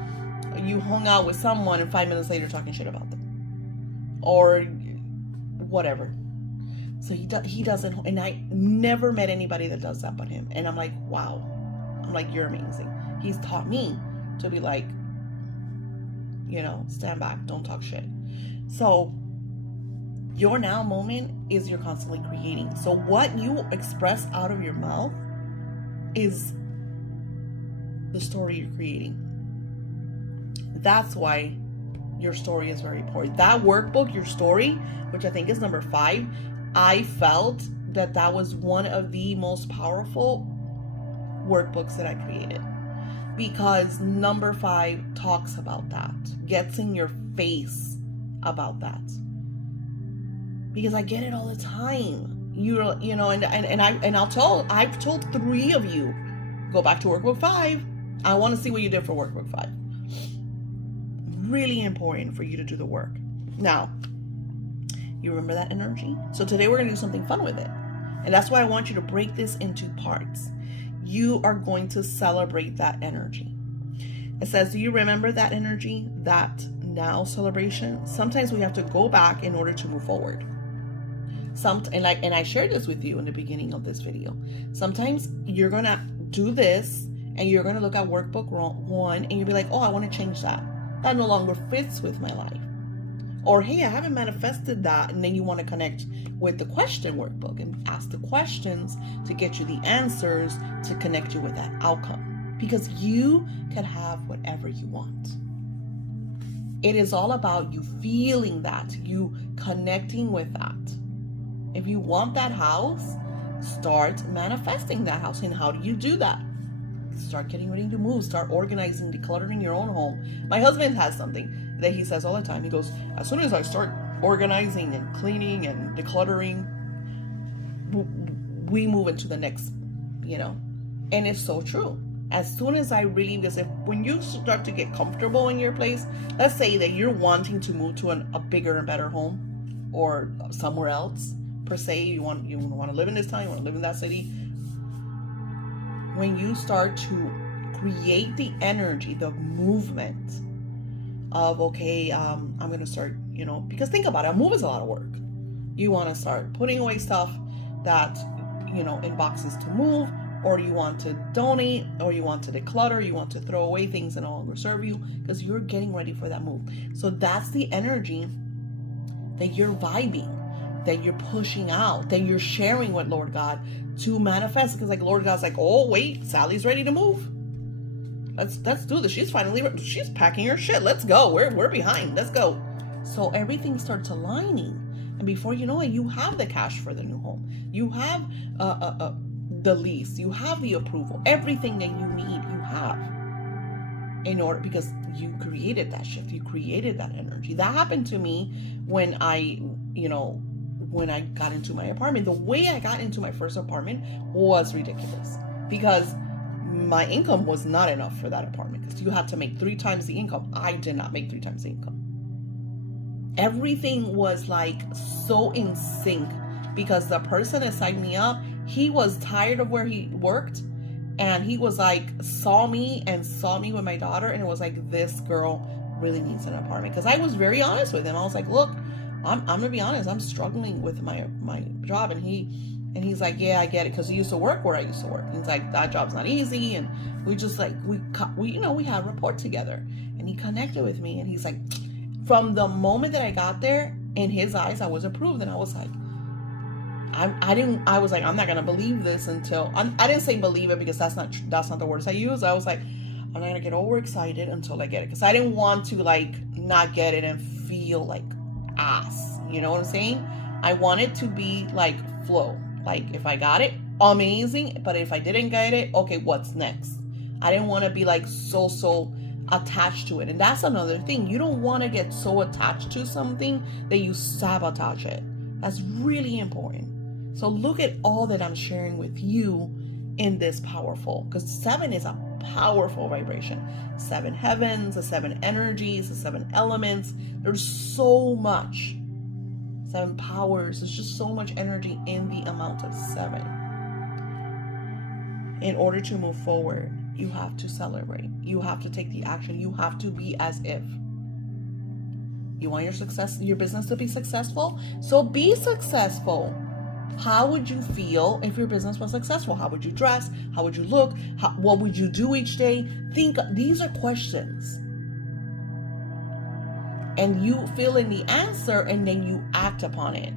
you hung out with someone and 5 minutes later talking shit about them or whatever. So he doesn't, and I never met anybody that does that but him. And I'm like, wow. I'm like, you're amazing. He's taught me to be like, stand back, don't talk shit. So your now moment is you're constantly creating. So what you express out of your mouth is the story you're creating. That's why your story is very important. That workbook, your story, which I think is number 5, I felt that was one of the most powerful workbooks that I created, because number 5 talks about that, gets in your face about that. Because I get it all the time. I've told 3 of you, go back to workbook 5. I want to see what you did for workbook 5. Really important for you to do the work. Now, you remember that energy? So today we're going to do something fun with it. And that's why I want you to break this into parts. You are going to celebrate that energy. It says, do you remember that energy, that now celebration? Sometimes we have to go back in order to move forward. And I shared this with you in the beginning of this video. Sometimes you're going to do this and you're going to look at workbook 1 and you'll be like, oh, I want to change that. That no longer fits with my life. Or, hey, I haven't manifested that. And then you want to connect with the question workbook and ask the questions to get you the answers to connect you with that outcome. Because you can have whatever you want. It is all about you feeling that, you connecting with that. If you want that house, start manifesting that house. And how do you do that? Start getting ready to move. Start organizing, decluttering your own home. My husband has something that he says all the time. He goes, as soon as I start organizing and cleaning and decluttering, we move into the next, and it's so true. As soon as I really when you start to get comfortable in your place, let's say that you're wanting to move to a bigger and better home or somewhere else, per se, you want to live in this town, you want to live in that city. When you start to create the energy, the movement of, okay, I'm going to start, because think about it, a move is a lot of work. You want to start putting away stuff that, in boxes to move, or you want to donate, or you want to declutter, you want to throw away things that no longer serve you, because you're getting ready for that move. So that's the energy that you're vibing, that you're pushing out, that you're sharing with Lord God to manifest. Because Lord God's like, oh wait, Sally's ready to move. Let's do this. She's packing her shit. Let's go. We're behind. Let's go. So everything starts aligning, and before you know it, you have the cash for the new home. You have the lease. You have the approval. Everything that you need, you have. Because you created that shift. You created that energy. That happened to me when I got into my apartment. The way I got into my first apartment was ridiculous, because my income was not enough for that apartment, because you have to make 3 times the income. I did not make 3 times the income. Everything was so in sync, because the person that signed me up, he was tired of where he worked, and he was saw me with my daughter, and it was this girl really needs an apartment. Because I was very honest with him. I was like, look, I'm gonna be honest, I'm struggling with my job. And he's like, yeah, I get it, because he used to work where I used to work. And he's like, that job's not easy. And we just we had rapport together, and he connected with me, and he's like, From the moment that I got there, in his eyes, I was approved. And I was like, I was like, I'm not going to believe this until, I didn't say believe it because that's not the words I use. I was like, I'm not going to get overexcited until I get it. Because I didn't want to like not get it and feel like ass. You know what I'm saying? I want it to be like flow. Like if I got it, amazing. But if I didn't get it, okay, what's next? I didn't want to be like so attached to it. And that's another thing. You don't want to get so attached to something that you sabotage it. That's really important. So look at all that I'm sharing with you in this powerful, because 7 is a powerful vibration. 7 heavens, the 7 energies, the 7 elements. There's so much. 7 powers. There's just so much energy in the amount of 7. In order to move forward, you have to celebrate. You have to take the action. You have to be as if. You want your business to be successful? So be successful. How would you feel if your business was successful? How would you dress? How would you look? What would you do each day? These are questions. And you fill in the answer and then you act upon it.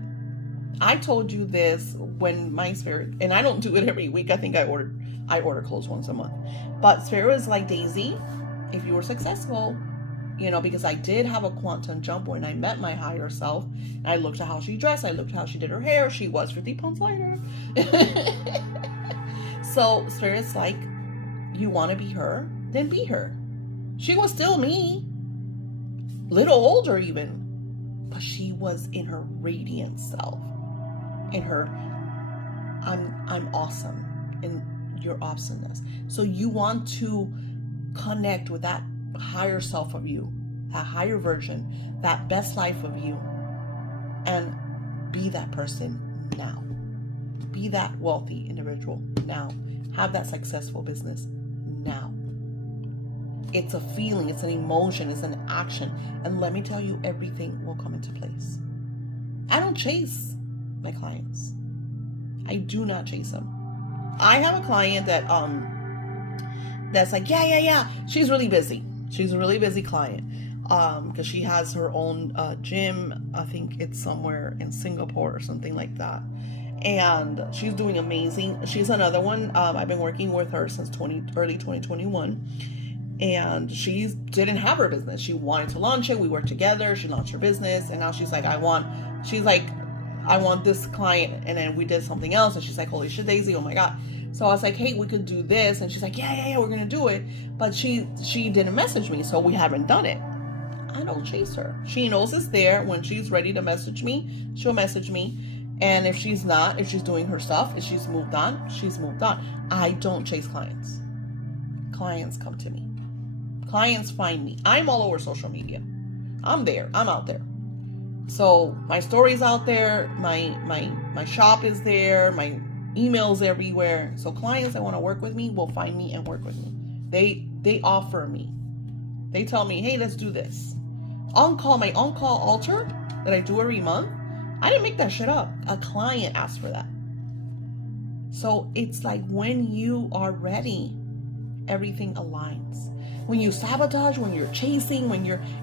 I told you this when my spirit, and I don't do it every week. I think I order clothes once a month. But spirit is like, Daisy, if you were successful, because I did have a quantum jump when I met my higher self. I looked at how she dressed. I looked at how she did her hair. She was 50 pounds lighter. So spirit's like, you want to be her? Then be her. She was still me. Little older even. But she was in her radiant self. In her, I'm awesome. In your awesomeness. So you want to connect with that higher self of you, that higher version, that best life of you, and be that person now. Be that wealthy individual now. Have that successful business now. It's a feeling, it's an emotion, it's an action. And let me tell you, everything will come into place. I don't chase my clients. I do not chase them. I have a client that that's like, yeah. She's really busy. She's a really busy client because she has her own gym. I think it's somewhere in Singapore or something like that. And she's doing amazing. She's another one. I've been working with her since early 2021. And she didn't have her business. She wanted to launch it. We worked together. She launched her business. And now she's like, I want this client. And then we did something else. And she's like, holy shit, Daisy, oh my God. So I was like, hey, we could do this. And she's like, yeah, we're going to do it. But she didn't message me. So we haven't done it. I don't chase her. She knows it's there. When she's ready to message me, she'll message me. And if she's not, if she's doing her stuff, if she's moved on, she's moved on. I don't chase clients. Clients come to me. Clients find me. I'm all over social media. I'm there. I'm out there. So my story's out there. My shop is there. My emails everywhere. So clients that want to work with me will find me and work with me. They offer me. They tell me, hey, let's do this. My on-call altar that I do every month, I didn't make that shit up. A client asked for that. So it's like when you are ready, everything aligns. When you sabotage, when you're chasing,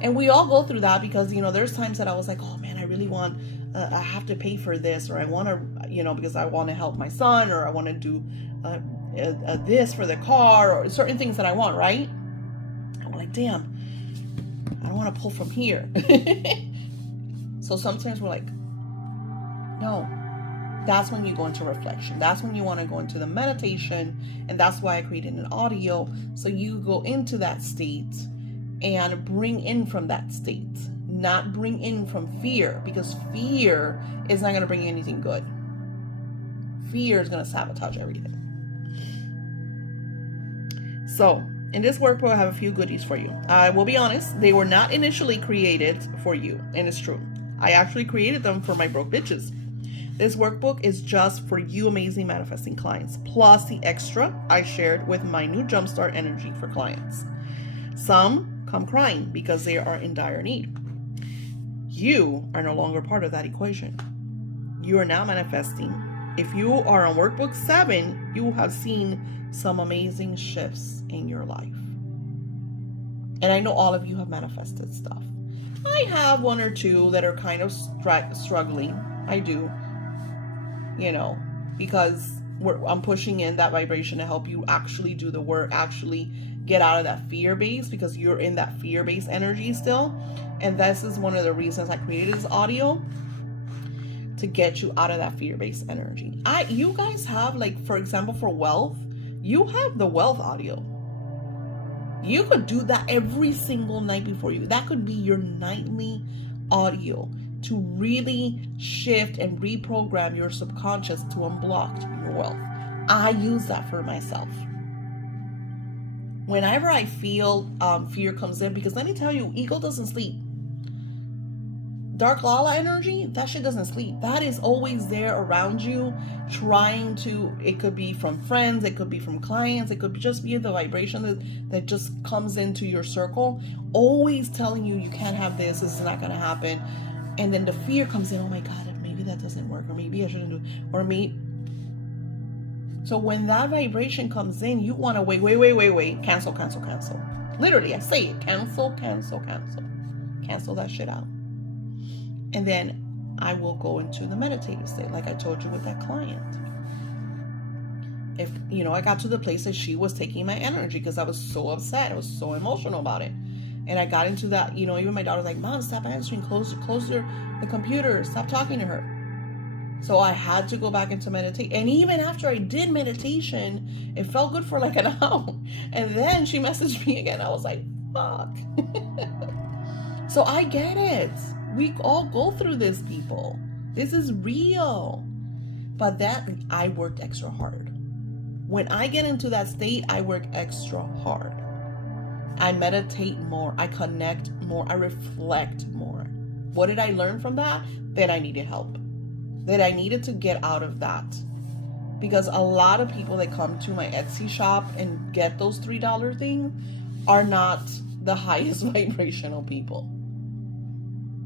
and we all go through that because, there's times that I was like, oh man, I really want, I have to pay for this, or I want to, because I want to help my son, or I want to do this for the car, or certain things that I want, right? I'm like, damn, I don't want to pull from here. So sometimes we're like, no. That's when you go into reflection. That's when you want to go into the meditation. And that's why I created an audio. So you go into that state and bring in from that state. Not bring in from fear. Because fear is not going to bring you anything good. Fear is going to sabotage everything. So in this workbook, I have a few goodies for you. I will be honest. They were not initially created for you. And it's true. I actually created them for my broke bitches. This workbook is just for you amazing manifesting clients, plus the extra I shared with my new Jumpstart energy for clients. Some come crying because they are in dire need. You are no longer part of that equation. You are now manifesting. If you are on workbook 7, you have seen some amazing shifts in your life. And I know all of you have manifested stuff. I have one or two that are kind of struggling. I do, you know, because I'm pushing in that vibration to help you actually do the work, actually get out of that fear base, because you're in that fear based energy still. And this is one of the reasons I created this audio, to get you out of that fear based energy. You guys have, like, for example, for wealth, you have the wealth audio. You could do that every single night before you. That could be your nightly audio to really shift and reprogram your subconscious to unblock your wealth. I use that for myself. Whenever I feel fear comes in, because let me tell you, ego doesn't sleep. Dark Lala energy, that shit doesn't sleep. That is always there around you, trying to, it could be from friends, it could be from clients, it could just be the vibration that just comes into your circle, always telling you can't have this is not going to happen. And then the fear comes in, oh my God, maybe that doesn't work, or maybe I shouldn't do, or maybe. So when that vibration comes in, you want to wait, cancel. Literally, I say it, cancel that shit out. And then I will go into the meditative state, like I told you with that client. If, you know, I got to the place that she was taking my energy because I was so upset. I was so emotional about it. And I got into that, you know, even my daughter's like, Mom, stop answering, close the computer, stop talking to her. So I had to go back into meditate. And even after I did meditation, it felt good for like an hour. And then she messaged me again. I was like, fuck. So I get it. We all go through this, people. This is real. But that, I worked extra hard. When I get into that state, I work extra hard. I meditate more. I connect more. I reflect more. What did I learn from that? That I needed help. That I needed to get out of that. Because a lot of people that come to my Etsy shop and get those $3 things are not the highest vibrational people.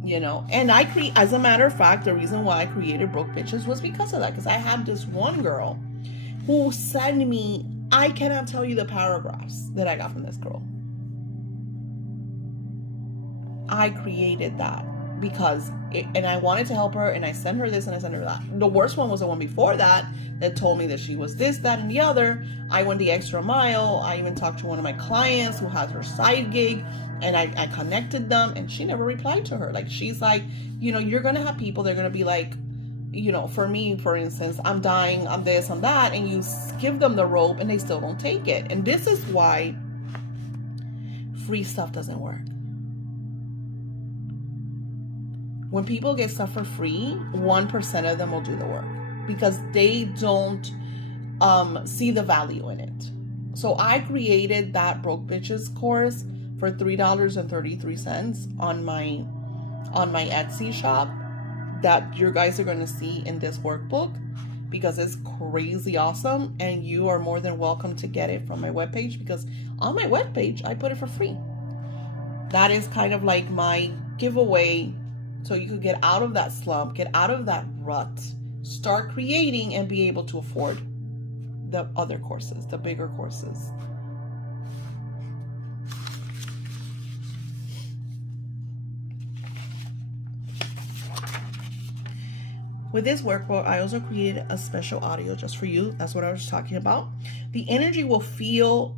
You know, and as a matter of fact, the reason why I created Broke Bitches was because of that. Because I had this one girl who said to me, I cannot tell you the paragraphs that I got from this girl. I created that because, and I wanted to help her, and I sent her this and I sent her that. The worst one was the one before that told me that she was this, that, and the other. I went the extra mile. I even talked to one of my clients who has her side gig, and I connected them, and she never replied to her. Like, she's like, you know, you're going to have people, they're going to be like, you know, for me, for instance, I'm dying, I'm this, I'm that, and you give them the rope and they still don't take it. And this is why free stuff doesn't work. When people get stuff for free, 1% of them will do the work because they don't see the value in it. So I created that Broke Bitches course for $3.33 on my Etsy shop that you guys are going to see in this workbook, because it's crazy awesome, and you are more than welcome to get it from my webpage, because on my webpage I put it for free. That is kind of like my giveaway, so you could get out of that slump, get out of that rut, start creating, and be able to afford the other courses, the bigger courses. With this workbook, I also created a special audio just for you. That's what I was talking about. The energy you will feel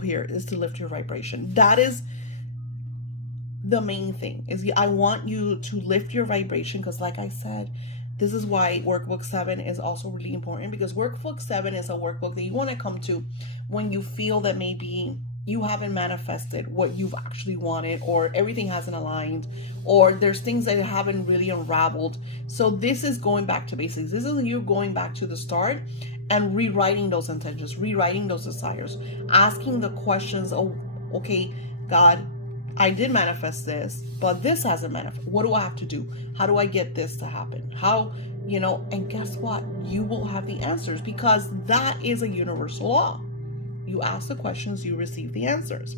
here is to lift your vibration. That is the main thing. I want you to lift your vibration, because like I said, this is why workbook 7 is also really important, because workbook 7 is a workbook that you want to come to when you feel that maybe you haven't manifested what you've actually wanted, or everything hasn't aligned, or there's things that haven't really unraveled. So this is going back to basics. This is you going back to the start and rewriting those intentions, rewriting those desires, asking the questions. Oh, okay, God, I did manifest this, but this hasn't manifested. What do I have to do? How do I get this to happen? How, you know, and guess what? You will have the answers, because that is a universal law. You ask the questions, you receive the answers.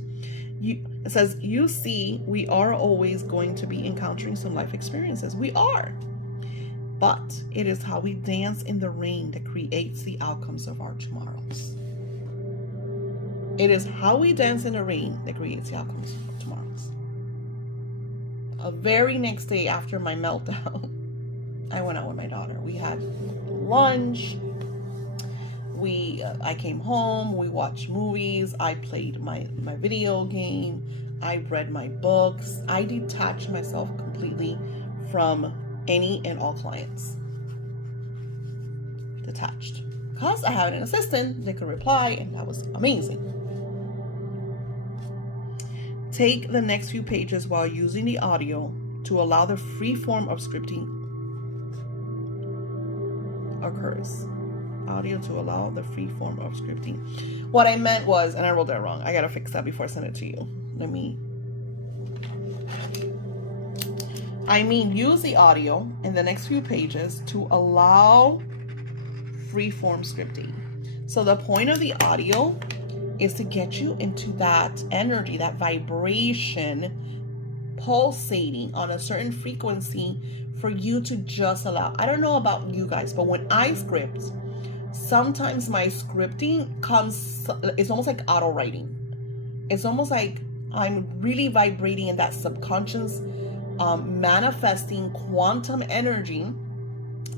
It says, you see, we are always going to be encountering some life experiences. We are. But it is how we dance in the rain that creates the outcomes of our tomorrows. It is how we dance in the rain that creates the outcomes of tomorrows. very next day after my meltdown, I went out with my daughter. We had lunch. I came home. We watched movies. I played my video game. I read my books. I detached myself completely from any and all clients. Detached. Because I had an assistant that could reply, and that was amazing. Take the next few pages while using the audio to allow the free form of scripting occurs. Audio to allow the free form of scripting. What I meant was, and I wrote that wrong. I gotta fix that before I send it to you. Use the audio in the next few pages to allow free form scripting. So the point of the audio is to get you into that energy, that vibration, pulsating on a certain frequency for you to just allow. I don't know about you guys, but when I script, sometimes my scripting it's almost like auto writing. It's almost like I'm really vibrating in that subconscious, manifesting quantum energy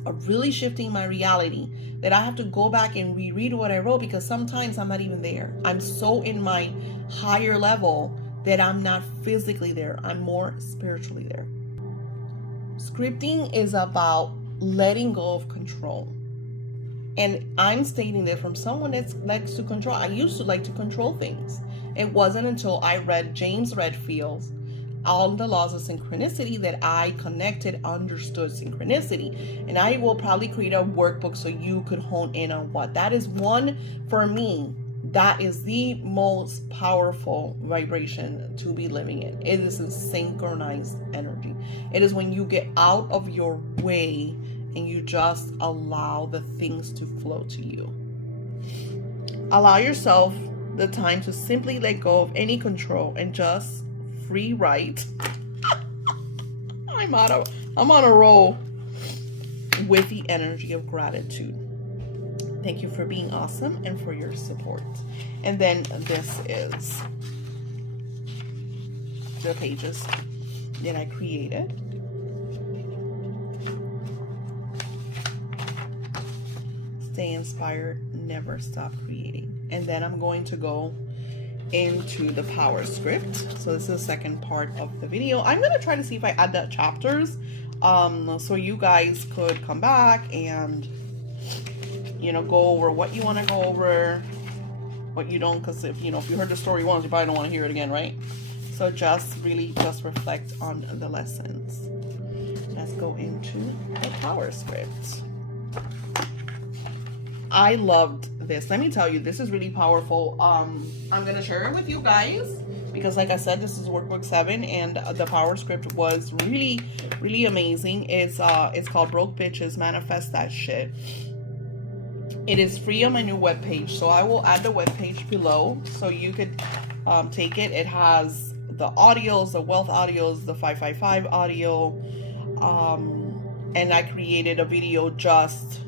of really shifting my reality, that I have to go back and reread what I wrote, because sometimes I'm not even there. I'm so in my higher level that I'm not physically there. I'm more spiritually there. Scripting is about letting go of control. And I'm stating that from someone that likes to control. I used to like to control things. It wasn't until I read James Redfield's All the Laws of Synchronicity that I understood synchronicity. And I will probably create a workbook so you could hone in on what. That is one, for me, that is the most powerful vibration to be living in. It is a synchronized energy. It is when you get out of your way and you just allow the things to flow to you. Allow yourself the time to simply let go of any control and just free write. I'm on a roll with the energy of gratitude. Thank you for being awesome and for your support. And then this is the pages that I created. Stay inspired, never stop creating. And then I'm going to go into the power script. So this is the second part of the video. I'm going to try to see if I add the chapters, so you guys could come back and, you know, go over what you want to go over, what you don't, because if you heard the story once, you probably don't want to hear it again, right? So just reflect on the lessons. Let's go into the power script. I loved this. Let me tell you, this is really powerful. I'm going to share it with you guys because, like I said, this is workbook 7 and the power script was really, really amazing. It's called Broke Bitches Manifest That Shit. It is free on my new webpage, so I will add the webpage below so you could take it. It has the audios, the wealth audios, the 555 audio, and I created a video just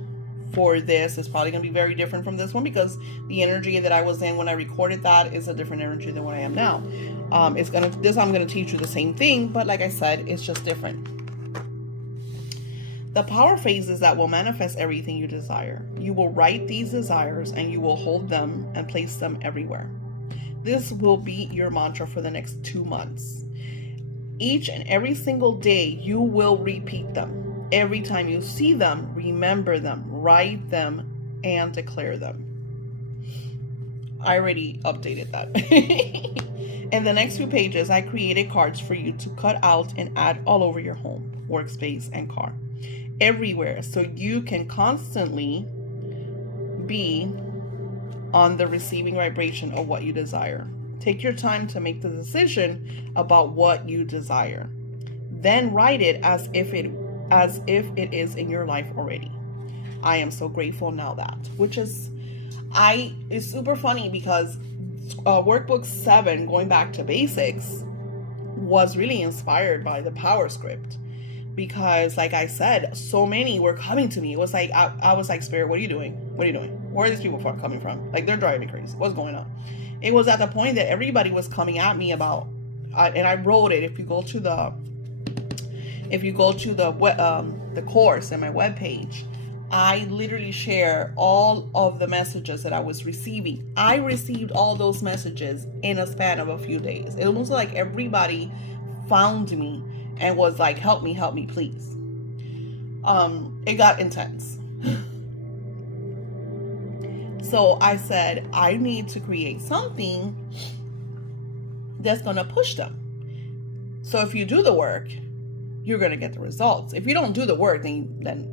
for this. It's probably gonna be very different from this one because the energy that I was in when I recorded that is a different energy than what I am now. I'm gonna teach you the same thing, but like I said, it's just different. The power phases that will manifest everything you desire. You will write these desires and you will hold them and place them everywhere. This will be your mantra for the next 2 months. Each and every single day, you will repeat them. Every time you see them, remember them, write them, and declare them. I already updated that. In the next few pages, I created cards for you to cut out and add all over your home, workspace, and car. Everywhere, so you can constantly be on the receiving vibration of what you desire. Take your time to make the decision about what you desire. Then write it as if it is in your life already. I am so grateful now that, it's super funny because workbook 7, going back to basics, was really inspired by the power script. Because like I said, so many were coming to me. It was like, I was like, Spirit, what are you doing? What are you doing? Where are these people coming from? Like, they're driving me crazy. What's going on? It was at the point that everybody was coming at me about, and I wrote it. If you go to the If you go to the course and my webpage, I literally share all of the messages that I was receiving. I received all those messages in a span of a few days. It was like everybody found me and was like, help me, please. It got intense. So I said, I need to create something that's going to push them. So if you do the work, you're going to get the results. If you don't do the work, then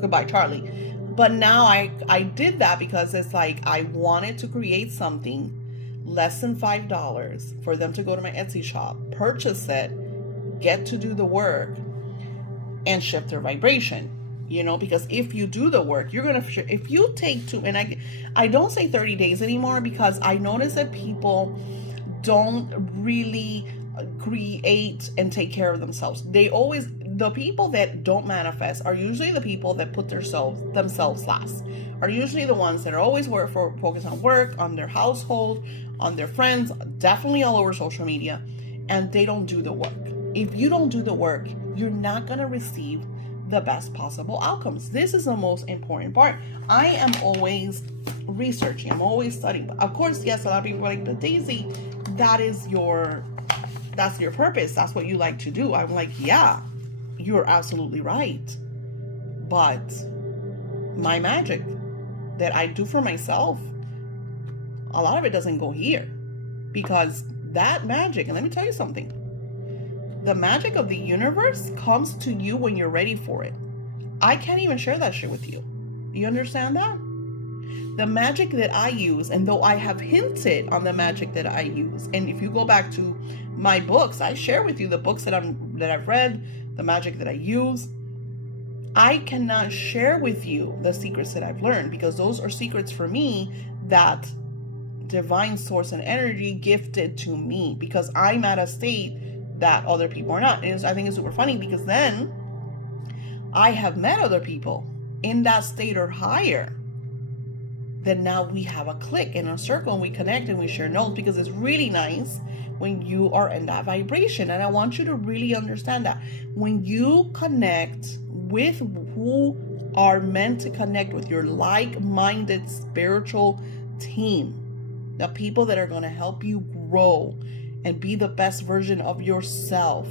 goodbye, Charlie. But now I did that because it's like I wanted to create something less than $5 for them to go to my Etsy shop, purchase it, get to do the work, and shift their vibration. Because if you do the work, you're going to, if you take and I don't say 30 days anymore, because I notice that people don't really create and take care of themselves. The people that don't manifest are usually the people that put themselves last, are usually the ones that are always focused on work, on their household, on their friends, definitely all over social media, and they don't do the work. If you don't do the work, you're not going to receive the best possible outcomes. This is the most important part. I am always researching. I'm always studying. But of course, yes, a lot of people are like, but Daisy, that's your purpose. That's what you like to do. I'm like, yeah, you're absolutely right. But my magic that I do for myself, a lot of it doesn't go here, because that magic, and let me tell you something, the magic of the universe comes to you when you're ready for it. I can't even share that shit with you. You understand that? The magic that I use, and though I have hinted on the magic that I use, and if you go back to my books, I share with you the books that I've read, the magic that I use. I cannot share with you the secrets that I've learned, because those are secrets for me that divine source and energy gifted to me, because I'm at a state that other people are not. I think it's super funny, because then I have met other people in that state or higher. Then now we have a click in a circle, and we connect and we share notes, because it's really nice when you are in that vibration. And I want you to really understand that when you connect with who are meant to connect with, your like-minded spiritual team, the people that are going to help you grow and be the best version of yourself,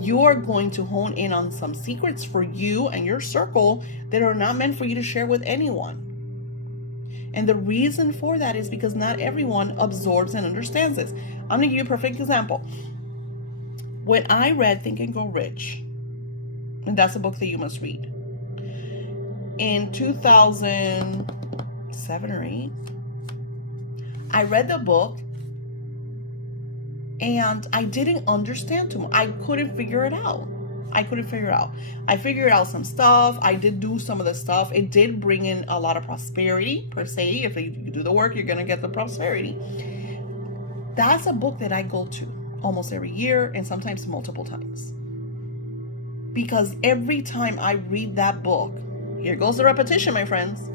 you're going to hone in on some secrets for you and your circle that are not meant for you to share with anyone. And the reason for that is because not everyone absorbs and understands this. I'm going to give you a perfect example. When I read Think and Grow Rich, and that's a book that you must read, in 2007 or 8, I read the book, and I didn't understand too much. I couldn't figure it out. I figured out some stuff. I did do some of the stuff. It did bring in a lot of prosperity, per se. If you do the work, you're going to get the prosperity. That's a book that I go to almost every year, and sometimes multiple times. Because every time I read that book, here goes the repetition, my friends,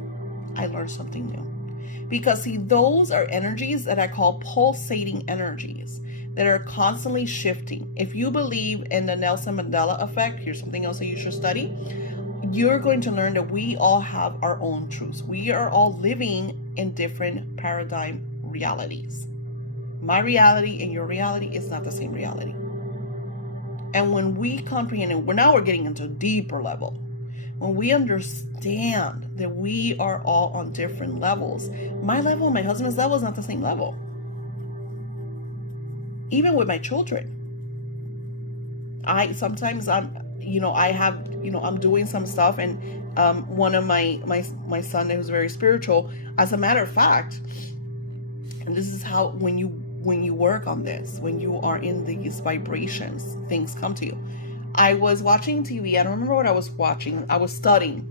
I learn something new. Because see, those are energies that I call pulsating energies that are constantly shifting. If you believe in the Nelson Mandela effect, here's something else that you should study. You're going to learn that we all have our own truths. We are all living in different paradigm realities. My reality and your reality is not the same reality. And when we comprehend, and we're getting into a deeper level, when we understand that we are all on different levels, my level and my husband's level is not the same level. Even with my children, I'm doing some stuff, and one of my son, who's very spiritual, as a matter of fact, and this is how when you work on this, when you are in these vibrations, things come to you. I was watching TV. I don't remember what I was watching. I was studying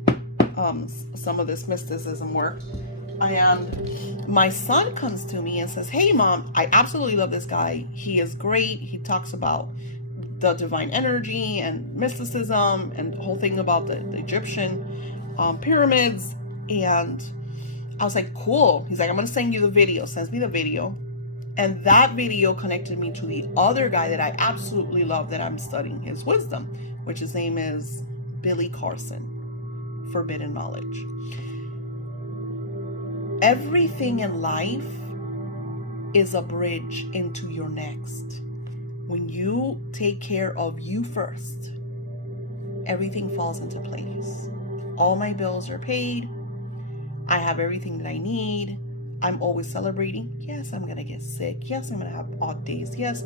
some of this mysticism work. And my son comes to me and says, "Hey, Mom, I absolutely love this guy. He is great. He talks about the divine energy and mysticism and the whole thing about the Egyptian pyramids." And I was like, "Cool." He's like, "I'm going to send you the video." Sends me the video. And that video connected me to the other guy that I absolutely love, that I'm studying his wisdom, which his name is Billy Carson, Forbidden Knowledge. Everything in life is a bridge into your next. When you take care of you first, everything falls into place. All my bills are paid. I have everything that I need. I'm always celebrating. Yes, I'm going to get sick. Yes, I'm going to have odd days. Yes,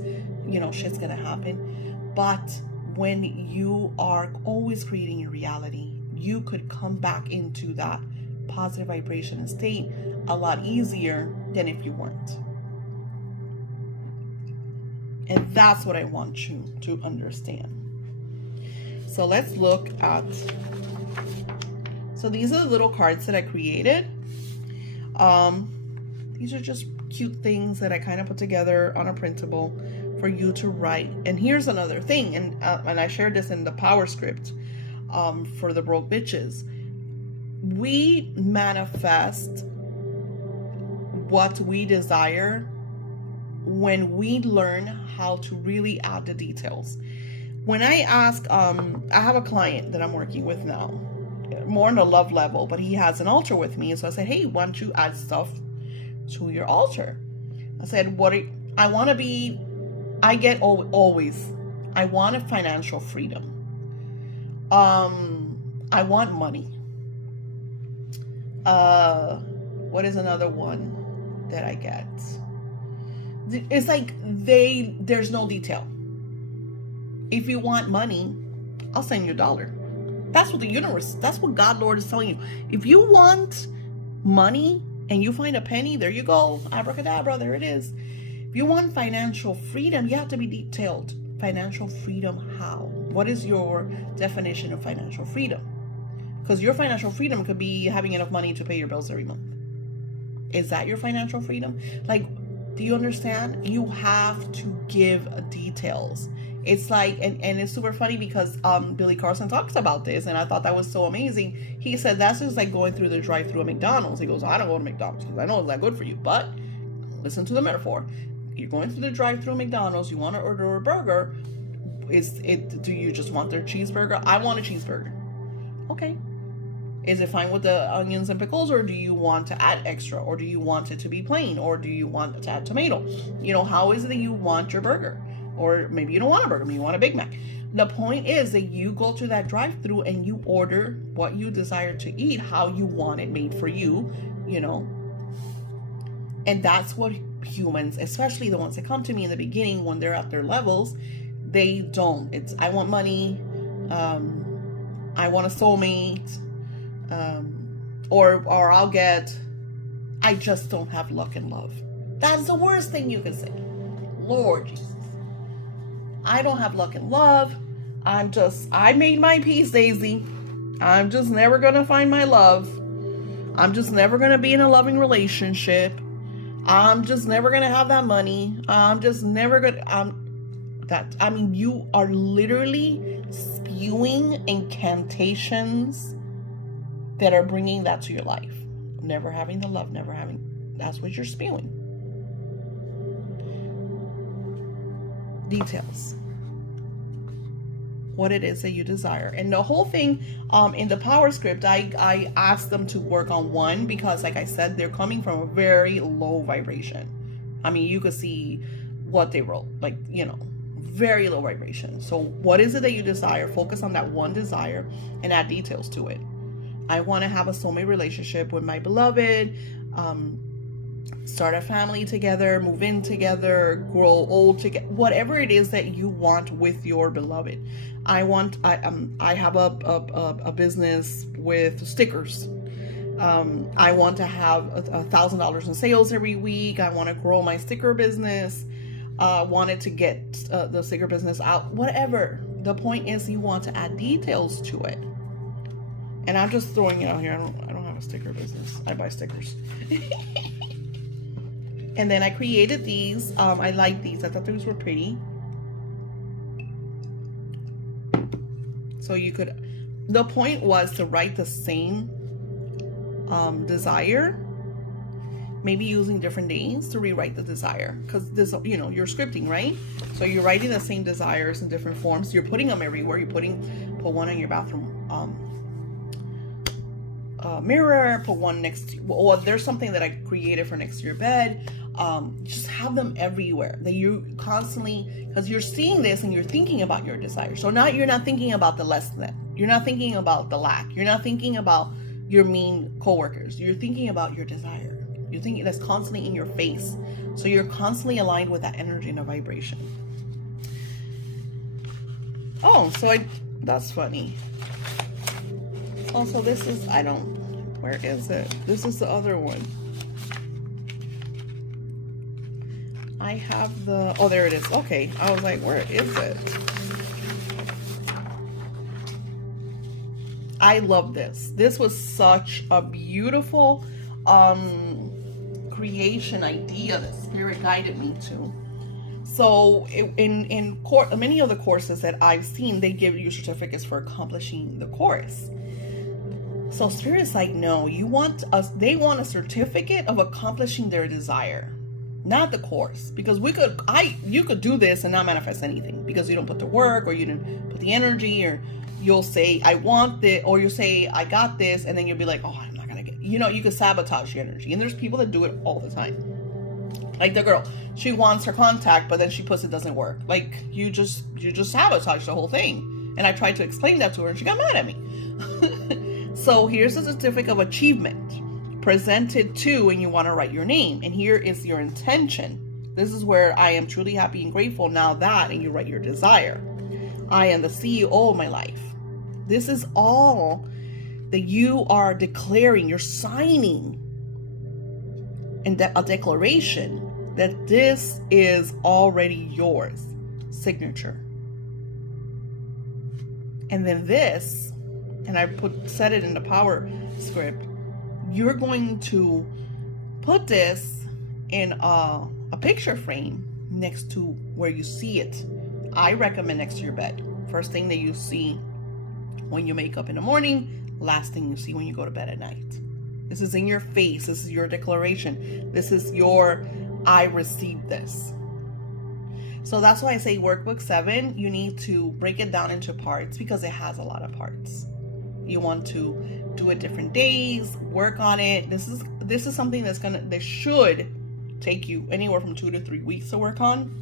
shit's going to happen. But when you are always creating your reality, you could come back into that positive vibration and state a lot easier than if you weren't. And that's what I want you to understand. So let's look at, so these are the little cards that I created. These are just cute things that I kind of put together on a printable for you to write. And here's another thing, and I shared this in the power script for the broke bitches. We manifest what we desire when we learn how to really add the details. When I ask, I have a client that I'm working with now, more on the love level, but he has an altar with me. So I said, hey, why don't you add stuff to your altar? I said, I want a financial freedom. I want money. What is another one that I get? It's like there's no detail. If you want money, I'll send you $1. That's what the universe, that's what God Lord is telling you. If you want money and you find a penny, there you go. Abracadabra, there it is. If you want financial freedom, you have to be detailed. Financial freedom, how? What is your definition of financial freedom? Because your financial freedom could be having enough money to pay your bills every month. Is that your financial freedom? Like, do you understand? You have to give details. It's like, and it's super funny because Billy Carson talks about this, and I thought that was so amazing. He said that's just like going through the drive-thru at McDonald's. He goes, I don't go to McDonald's because I know it's not good for you. But listen to the metaphor. You're going through the drive-thru at McDonald's. You want to order a burger. Do you just want their cheeseburger? I want a cheeseburger. Okay. Is it fine with the onions and pickles, or do you want to add extra, or do you want it to be plain, or do you want to add tomato? How is it that you want your burger? Or maybe you don't want a burger, maybe you want a Big Mac. The point is that you go to that drive-thru and you order what you desire to eat, how you want it made for you, And that's what humans, especially the ones that come to me in the beginning when they're at their levels, they don't. It's, I want money, I want a soulmate, or I'll get, I just don't have luck and love. That's the worst thing you can say. Lord Jesus. I don't have luck and love. I made my peace, Daisy. I'm just never going to find my love. I'm just never going to be in a loving relationship. I'm just never going to have that money. I'm just never going to, you are literally spewing incantations that are bringing that to your life. Never having the love, that's what you're spewing. Details. What it is that you desire. And the whole thing in the power script, I asked them to work on one because, like I said, they're coming from a very low vibration. You could see what they wrote, very low vibration. So what is it that you desire? Focus on that one desire and add details to it. I want to have a soulmate relationship with my beloved, start a family together, move in together, grow old together, whatever it is that you want with your beloved. I have a business with stickers. I want to have $1,000 in sales every week. I want to grow my sticker business. Wanted to get the sticker business out, whatever. The point is you want to add details to it. And I'm just throwing it out here. I don't have a sticker business. I buy stickers. And then I created these. I like these. I thought these were pretty. So you could, the point was to write the same desire maybe using different days to rewrite the desire, because this, you're scripting, right? So you're writing the same desires in different forms. You're putting them everywhere. Put one in your bathroom mirror, put one next to, or there's something that I created for next to your bed. Just have them everywhere, that you constantly, because you're seeing this and you're thinking about your desire. So now you're not thinking about the less than, you're not thinking about the lack, you're not thinking about your mean coworkers, you're thinking about your desire. You're thinking that's constantly in your face. So you're constantly aligned with that energy and a vibration. Oh, so that's funny. Also, this is, where is it? This is the other one. I have oh, there it is. Okay. I was like, where is it? I love this. This was such a beautiful creation idea that Spirit guided me to. So in many of the courses that I've seen, they give you certificates for accomplishing the course. So Spirit's like, no, they want a certificate of accomplishing their desire, not the course. Because you could do this and not manifest anything because you don't put the work, or you didn't put the energy, or you'll say, I want this, or you'll say, I got this, and then you'll be like, oh, I'm not gonna get, you could sabotage your energy. And there's people that do it all the time. Like the girl, she wants her contact, but then she puts it doesn't work. Like, you just sabotage the whole thing. And I tried to explain that to her and she got mad at me. So here's a certificate of achievement presented to when you want to write your name. And here is your intention. This is where I am truly happy and grateful now that, and you write your desire. I am the CEO of my life. This is all that you are declaring. You're signing in a declaration that this is already yours. Signature. And then this, and I set it in the power script, you're going to put this in a picture frame next to where you see it. I recommend next to your bed. First thing that you see when you wake up in the morning, last thing you see when you go to bed at night. This is in your face. This is your declaration. This is your, I received this. So that's why I say workbook 7, you need to break it down into parts because it has a lot of parts. You want to do it different days, work on it. This is something that should take you anywhere from 2 to 3 weeks to work on,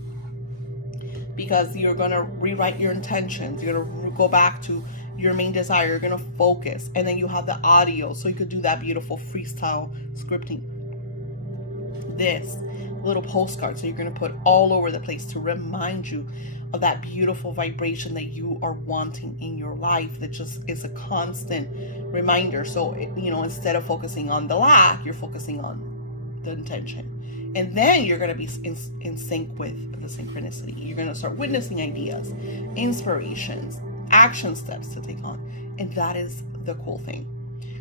because you're going to rewrite your intentions. You're going to go back to your main desire. You're going to focus, and then you have the audio, so you could do that beautiful freestyle scripting. This little postcard, so you're going to put all over the place to remind you of that beautiful vibration that you are wanting in your life, that just is a constant reminder. So instead of focusing on the lack, you're focusing on the intention, and then you're going to be in sync with the synchronicity. You're going to start witnessing ideas, inspirations, action steps to take on, and that is the cool thing.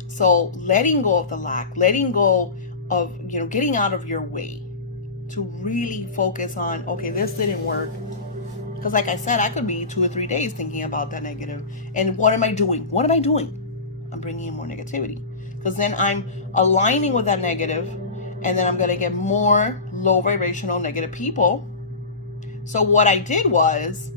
So letting go of the lack, letting go of getting out of your way to really focus on, okay, this didn't work. Because like I said, I could be 2 or 3 days thinking about that negative. And what am I doing? What am I doing? I'm bringing in more negativity. Because then I'm aligning with that negative, and then I'm going to get more low vibrational negative people. So what I did was,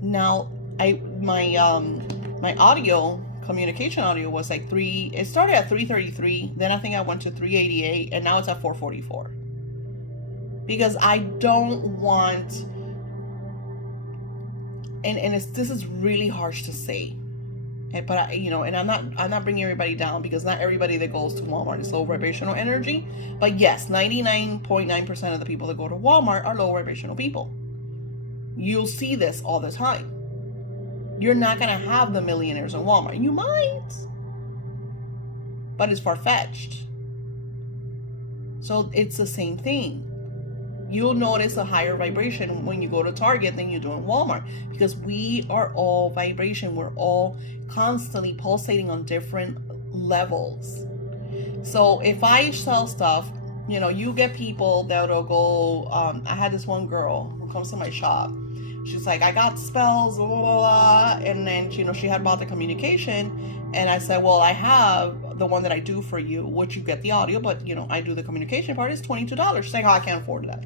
now my audio, communication audio was like it started at 333, then I think I went to 388, and now it's at 444. Because I don't want, and this is really harsh to say, but and I'm not bringing everybody down, because not everybody that goes to Walmart is low vibrational energy. But yes, 99.9% of the people that go to Walmart are low vibrational people. You'll see this all the time. You're not going to have the millionaires in Walmart. You might, but it's far-fetched. So it's the same thing. You'll notice a higher vibration when you go to Target than you do in Walmart, because we are all vibration. We're all constantly pulsating on different levels. So if I sell stuff, you get people that'll go, I had this one girl who comes to my shop. She's like, I got spells, blah, blah, blah. And then, she had bought the communication. And I said, well, I have the one that I do for you, which you get the audio, but I do the communication part, is $22. She's like, oh, I can't afford that.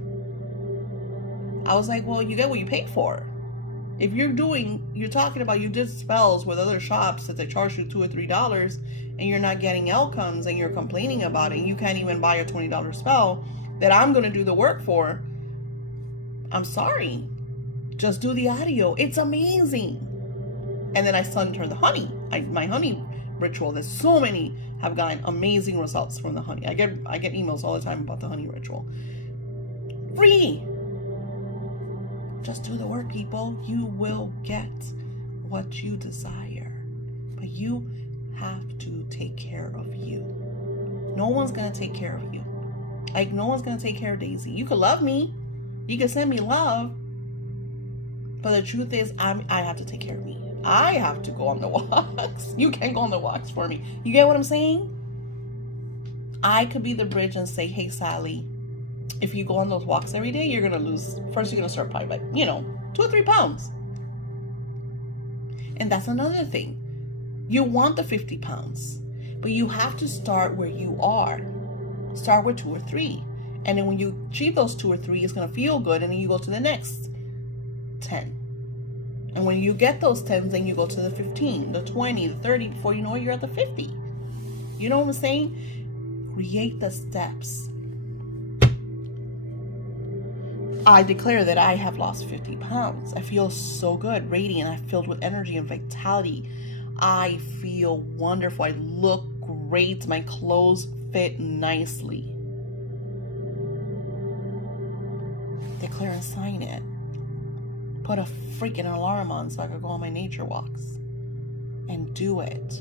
I was like, well, you get what you pay for. If you're talking about you did spells with other shops that they charge you $2 or $3 and you're not getting outcomes and you're complaining about it, and you can't even buy a $20 spell that I'm going to do the work for, I'm sorry. Just do the audio. It's amazing. And then I sent her the honey. My honey ritual. There's so many have gotten amazing results from the honey. I get emails all the time about the honey ritual. Free. Just do the work, people. You will get what you desire. But you have to take care of you. No one's going to take care of you. Like, no one's going to take care of Daisy. You could love me. You can send me love. But the truth is, I have to take care of me. I have to go on the walks. You can't go on the walks for me. You get what I'm saying? I could be the bridge and say, hey, Sally, if you go on those walks every day, you're going to lose. First, you're going to start probably like, 2 or 3 pounds. And that's another thing. You want the 50 pounds, but you have to start where you are. Start with 2 or 3. And then when you achieve those 2 or 3, it's going to feel good. And then you go to the next 10. And when you get those 10s, then you go to the 15, the 20, the 30. Before you know it, you're at the 50. You know what I'm saying? Create the steps. I declare that I have lost 50 pounds. I feel so good, radiant. I'm filled with energy and vitality. I feel wonderful. I look great. My clothes fit nicely. Declare and sign it. Put a freaking alarm on so I could go on my nature walks. And do it.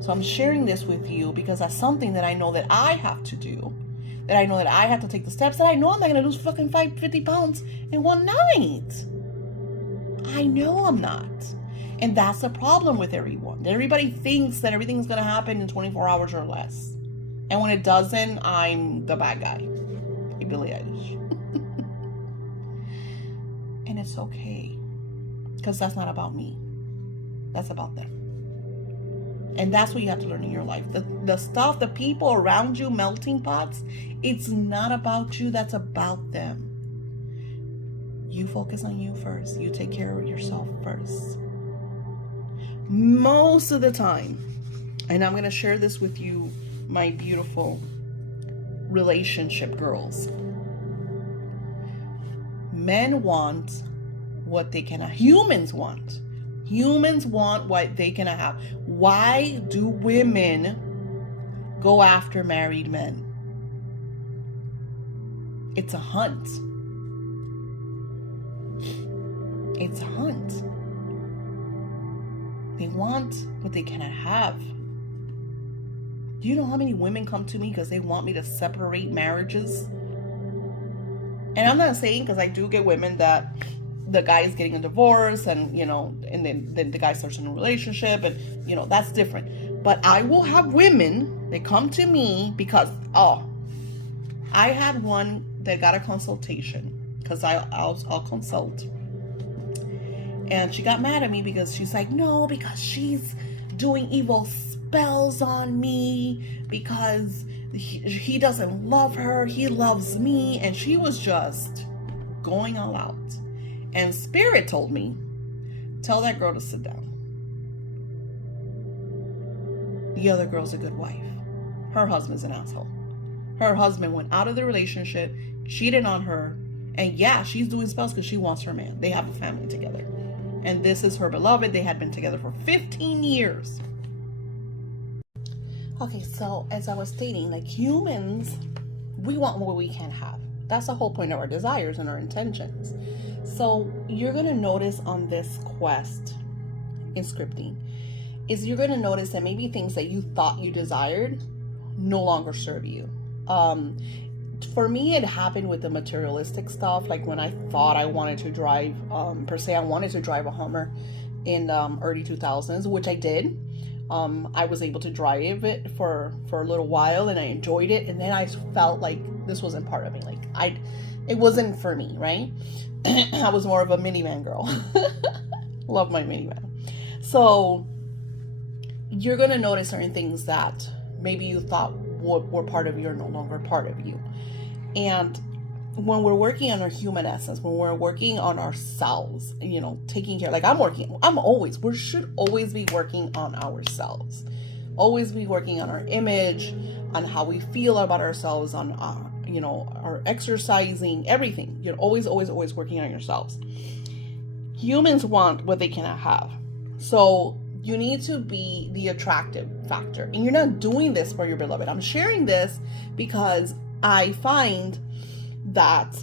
So I'm sharing this with you because that's something that I know that I have to do. That I know that I have to take the steps. That I know I'm not going to lose fucking 50 pounds in one night. I know I'm not. And that's the problem with everyone. Everybody thinks that everything's going to happen in 24 hours or less. And when it doesn't, I'm the bad guy. Hey, Billie Eilish. And it's okay. Because that's not about me. That's about them. And that's what you have to learn in your life. The stuff, the people around you, melting pots, it's not about you. That's about them. You focus on you first. You take care of yourself first. Most of the time, and I'm going to share this with you, my beautiful relationship girls. Men want what they cannot. Humans want. Humans want what they cannot have. Why do women go after married men? It's a hunt. It's a hunt. They want what they cannot have. Do you know how many women come to me because they want me to separate marriages? And I'm not saying, because I do get women that the guy is getting a divorce and, and then the guy starts in a relationship and, that's different. But I will have women that come to me because, I had one that got a consultation because I'll consult. And she got mad at me because she's like, no, because she's doing evil spells on me because he doesn't love her. He loves me. And she was just going all out. And Spirit told me, tell that girl to sit down. The other girl's a good wife. Her husband's an asshole. Her husband went out of the relationship, cheated on her, and yeah, she's doing spells because she wants her man. They have a family together. And this is her beloved. They had been together for 15 years. Okay, so as I was stating, like humans, we want what we can't have. That's the whole point of our desires and our intentions. So you're going to notice on this quest in scripting is you're going to notice that maybe things that you thought you desired no longer serve you. For me, it happened with the materialistic stuff. Like when I thought I wanted to drive, I wanted to drive a Hummer in early 2000s, which I did. I was able to drive it for a little while and I enjoyed it. And then I felt like this wasn't part of me. Like it wasn't for me, right? I was more of a minivan girl. Love my minivan. So, you're going to notice certain things that maybe you thought were part of you are no longer part of you. And when we're working on our human essence, when we're working on ourselves, taking care, like we should always be working on ourselves, always be working on our image, on how we feel about ourselves, on our exercising, everything. You're always working on yourselves. Humans want what they cannot have. So you need to be the attractive factor. And you're not doing this for your beloved. I'm sharing this because I find that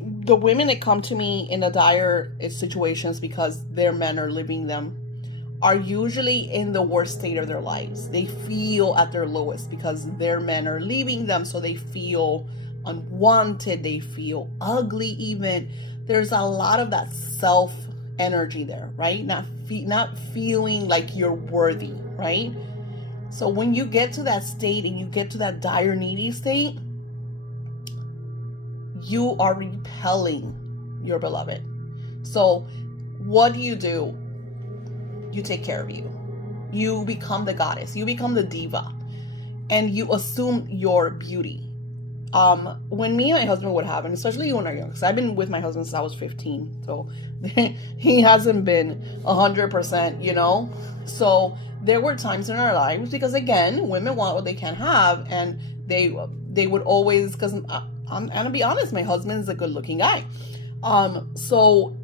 the women that come to me in the dire situations because their men are leaving them are usually in the worst state of their lives. They feel at their lowest because their men are leaving them. So they feel unwanted. They feel ugly even. There's a lot of that self energy there, right? Not feeling like you're worthy, right? So when you get to that state and you get to that dire needy state, you are repelling your beloved. So what do? You take care of you. You become the goddess. You become the diva. And you assume your beauty. When me and my husband would have, and especially when I was young, because I've been with my husband since I was 15, so he hasn't been 100%, So there were times in our lives, because again, women want what they can't have, and they would always, because I'm gonna be honest, my husband's a good-looking guy. So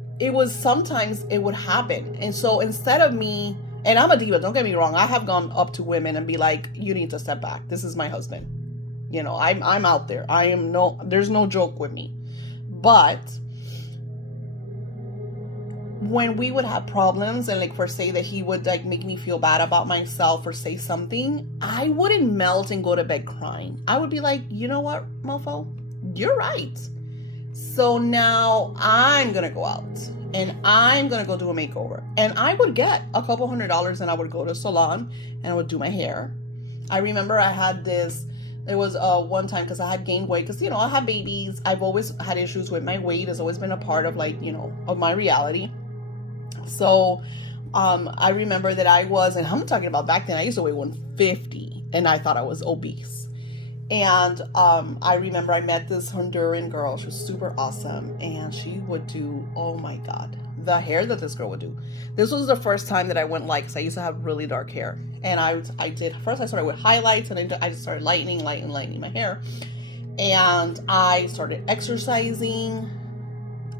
sometimes it would happen, and so instead of me, and I'm a diva, don't get me wrong, I have gone up to women and be like, you need to step back. This is my husband. I'm out there. There's no joke with me. But when we would have problems, and for say that he would make me feel bad about myself or say something, I wouldn't melt and go to bed crying. I would be like, you know what, mofo? You're right. So now I'm going to go out and I'm going to go do a makeover. And I would get a couple $100 and I would go to a salon and I would do my hair. I remember I had this. There was one time, because I had gained weight, because, I have babies. I've always had issues with my weight. It's always been a part of of my reality. So I remember that I was, and I'm talking about back then, I used to weigh 150 and I thought I was obese. And I remember I met this Honduran girl. She was super awesome. And she would do, oh my God, the hair that this girl would do. This was the first time that I went because I used to have really dark hair. And I started with highlights, and I just started lightening my hair. And I started exercising.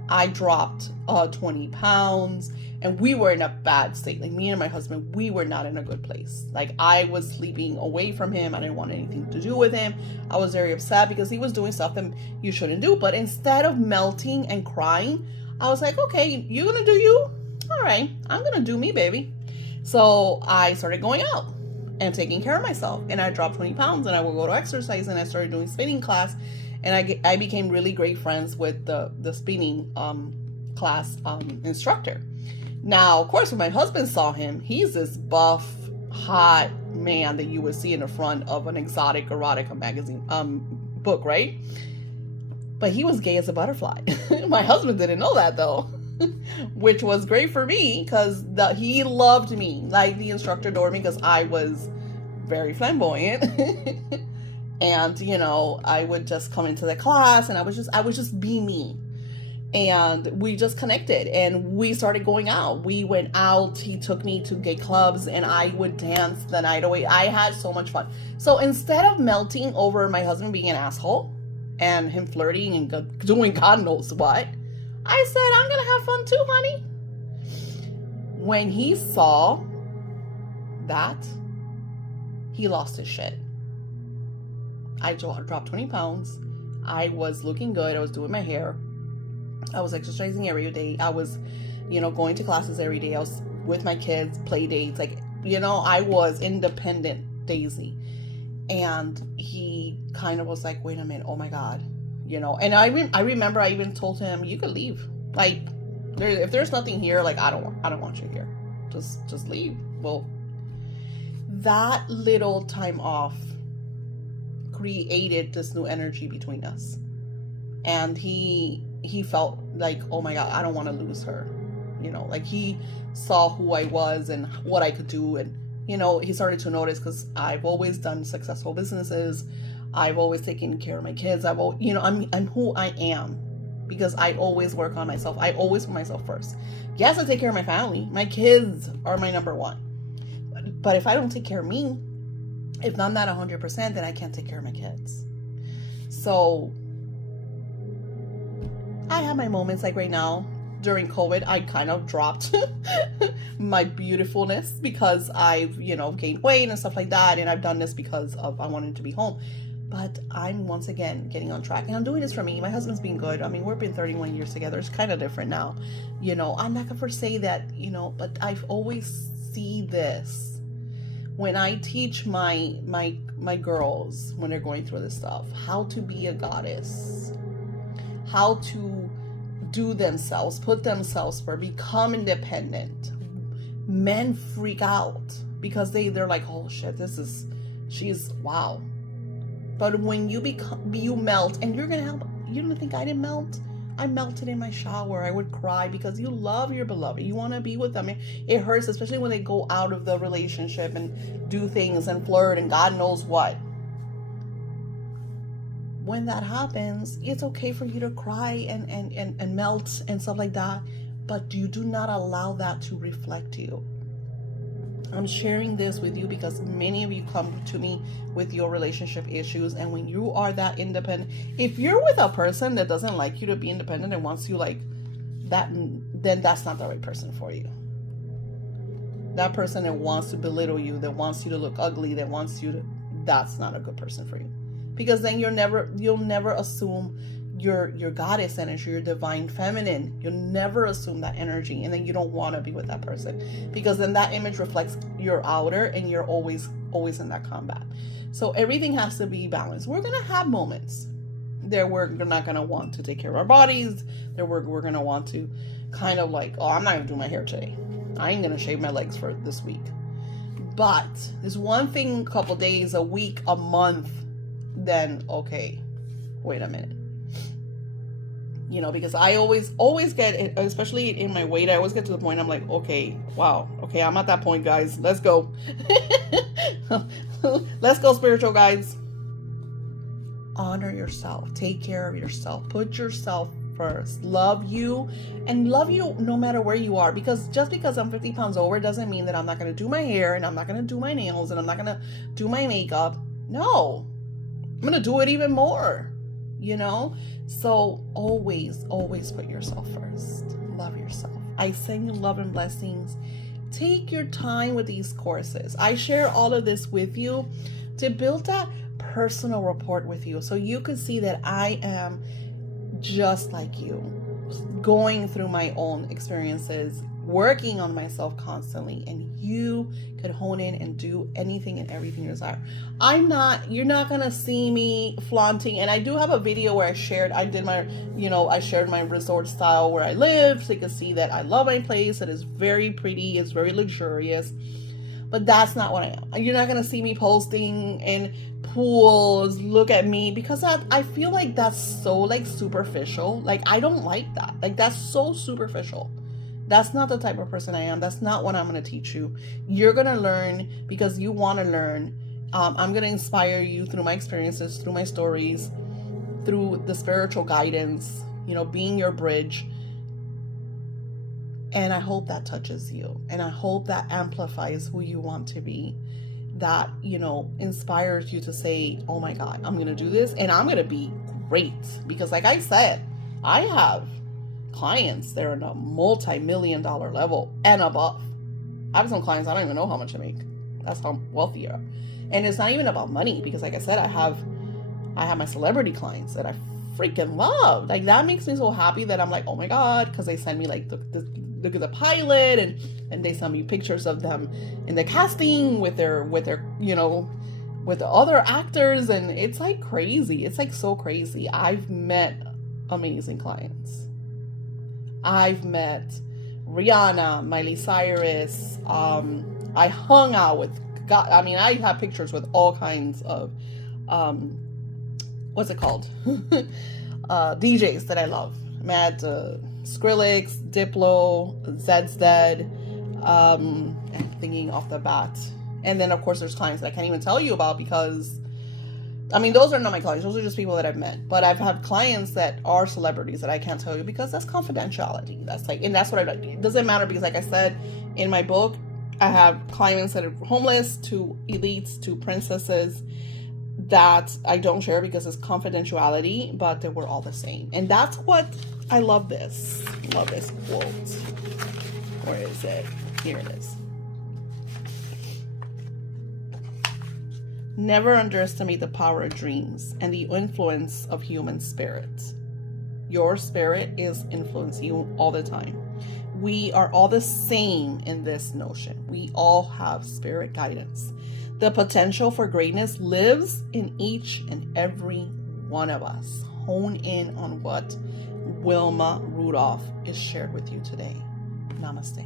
I dropped 20 pounds, and we were in a bad state. Me and my husband, we were not in a good place. I was sleeping away from him. I didn't want anything to do with him. I was very upset because he was doing stuff that you shouldn't do. But instead of melting and crying, I was like, okay, you gonna do you? All right, I'm gonna do me, baby. So I started going out and taking care of myself, and I dropped 20 pounds, and I would go to exercise, and I started doing spinning class, and I became really great friends with the spinning class instructor. Now, of course, when my husband saw him, he's this buff, hot man that you would see in the front of an exotic erotica magazine book, right? But he was gay as a butterfly. My husband didn't know that, though. Which was great for me, because he loved me. The instructor adored me because I was very flamboyant. And I would just come into the class, and I would just be me. And we just connected, and we started going out. We went out. He took me to gay clubs, and I would dance the night away. I had so much fun. So instead of melting over my husband being an asshole and him flirting and doing God knows what, I said, I'm going to have fun too, honey. When he saw that, he lost his shit. I dropped 20 pounds. I was looking good. I was doing my hair. I was exercising every day. I was, going to classes every day. I was with my kids, play dates. I was independent Daisy. And he kind of was like, wait a minute. Oh my God. And I remember I even told him, you could leave. If there's nothing here, I don't want you here. Just leave. Well, that little time off created this new energy between us. And he felt like, oh my God, I don't want to lose her. He saw who I was and what I could do. And he started to notice, because I've always done successful businesses. I've always taken care of my kids. I'm who I am because I always work on myself. I always put myself first. Yes, I take care of my family. My kids are my number one. But if I don't take care of me, if I'm not 100%, then I can't take care of my kids. So I have my moments, like right now during COVID, I kind of dropped my beautifulness because I've, gained weight and stuff like that. And I've done this because of I wanted to be home. But I'm once again getting on track. And I'm doing this for me. My husband's been good. I mean, we've been 31 years together. It's kind of different now. I'm not going to say that, but I've always see this when I teach my girls when they're going through this stuff, how to be a goddess, how to do themselves, put themselves first, become independent. Men freak out because they're like, oh shit, she's wow. But when you melt, and you're gonna help. You don't think I didn't melt? I melted in my shower. I would cry because you love your beloved. You want to be with them. It hurts, especially when they go out of the relationship and do things and flirt and God knows what. When that happens, it's okay for you to cry and melt and stuff like that. But you do not allow that to reflect you. I'm sharing this with you because many of you come to me with your relationship issues, and when you are that independent, if you're with a person that doesn't like you to be independent and wants you like that, then that's not the right person for you. That person that wants to belittle you, that wants you to look ugly, that's not a good person for you. Because then you'll never assume your goddess energy, your divine feminine. You'll never assume that energy, and then you don't want to be with that person, because then that image reflects your outer, and you're always in that combat. So everything has to be balanced. We're gonna have moments there we're not gonna want to take care of our bodies. There we're gonna want to kind of like, oh, I'm not gonna do my hair today. I ain't gonna shave my legs for this week. But there's one thing, a couple days, a week, a month, then okay, wait a minute. Because I always get it, especially in my weight, I always get to the point I'm like, okay, wow, okay, I'm at that point, guys. Let's go. Let's go, spiritual guides. Honor yourself. Take care of yourself. Put yourself first. Love you, and love you no matter where you are. Because just because I'm 50 pounds over doesn't mean that I'm not going to do my hair, and I'm not going to do my nails, and I'm not going to do my makeup. No, I'm going to do it even more. So always put yourself first. Love yourself. I send you love and blessings. Take your time with these courses. I share all of this with you to build that personal rapport with you, so you could see that I am just like you, going through my own experiences, working on myself constantly, and you could hone in and do anything and everything you desire. You're not gonna see me flaunting, and I do have a video where I shared my resort style where I live, so you can see that I love my place. It is very pretty, it's very luxurious, but that's not what I am. You're not gonna see me posting in pools, look at me, because I feel like that's so like superficial. Like I don't like that. Like that's so superficial. That's not the type of person I am. That's not what I'm going to teach you. You're going to learn because you want to learn. I'm going to inspire you through my experiences, through my stories, through the spiritual guidance, being your bridge. And I hope that touches you. And I hope that amplifies who you want to be. That, inspires you to say, oh my God, I'm going to do this and I'm going to be great. Because like I said, I have clients that are in a multi-million-dollar level and above. I have some clients I don't even know how much I make. That's how wealthy I am. And it's not even about money, because like I said, I have my celebrity clients that I freaking love. Like that makes me so happy that I'm like, oh my God, because they send me like look at the pilot, and they send me pictures of them in the casting with their with the other actors, and it's like crazy. It's like so crazy. I've met amazing clients. I've met Rihanna, Miley Cyrus. I hung out with God. I mean, I have pictures with all kinds of, what's it called? DJs that I love. Met Skrillex, Diplo, Zed's Dead. I'm thinking off the bat. And then, of course, there's clients that I can't even tell you about because, I mean, those are not my clients. Those are just people that I've met. But I've had clients that are celebrities that I can't tell you because that's confidentiality. That's like, and that's what I like. It doesn't matter because, like I said in my book, I have clients that are homeless to elites to princesses that I don't share because it's confidentiality, but they were all the same. And that's what I love this. I love this quote. Where is it? Here it is. Never underestimate the power of dreams and the influence of human spirits. Your spirit is influencing you all the time. We are all the same in this notion. We all have spirit guidance. The potential for greatness lives in each and every one of us. Hone in on what Wilma Rudolph is shared with you today. Namaste.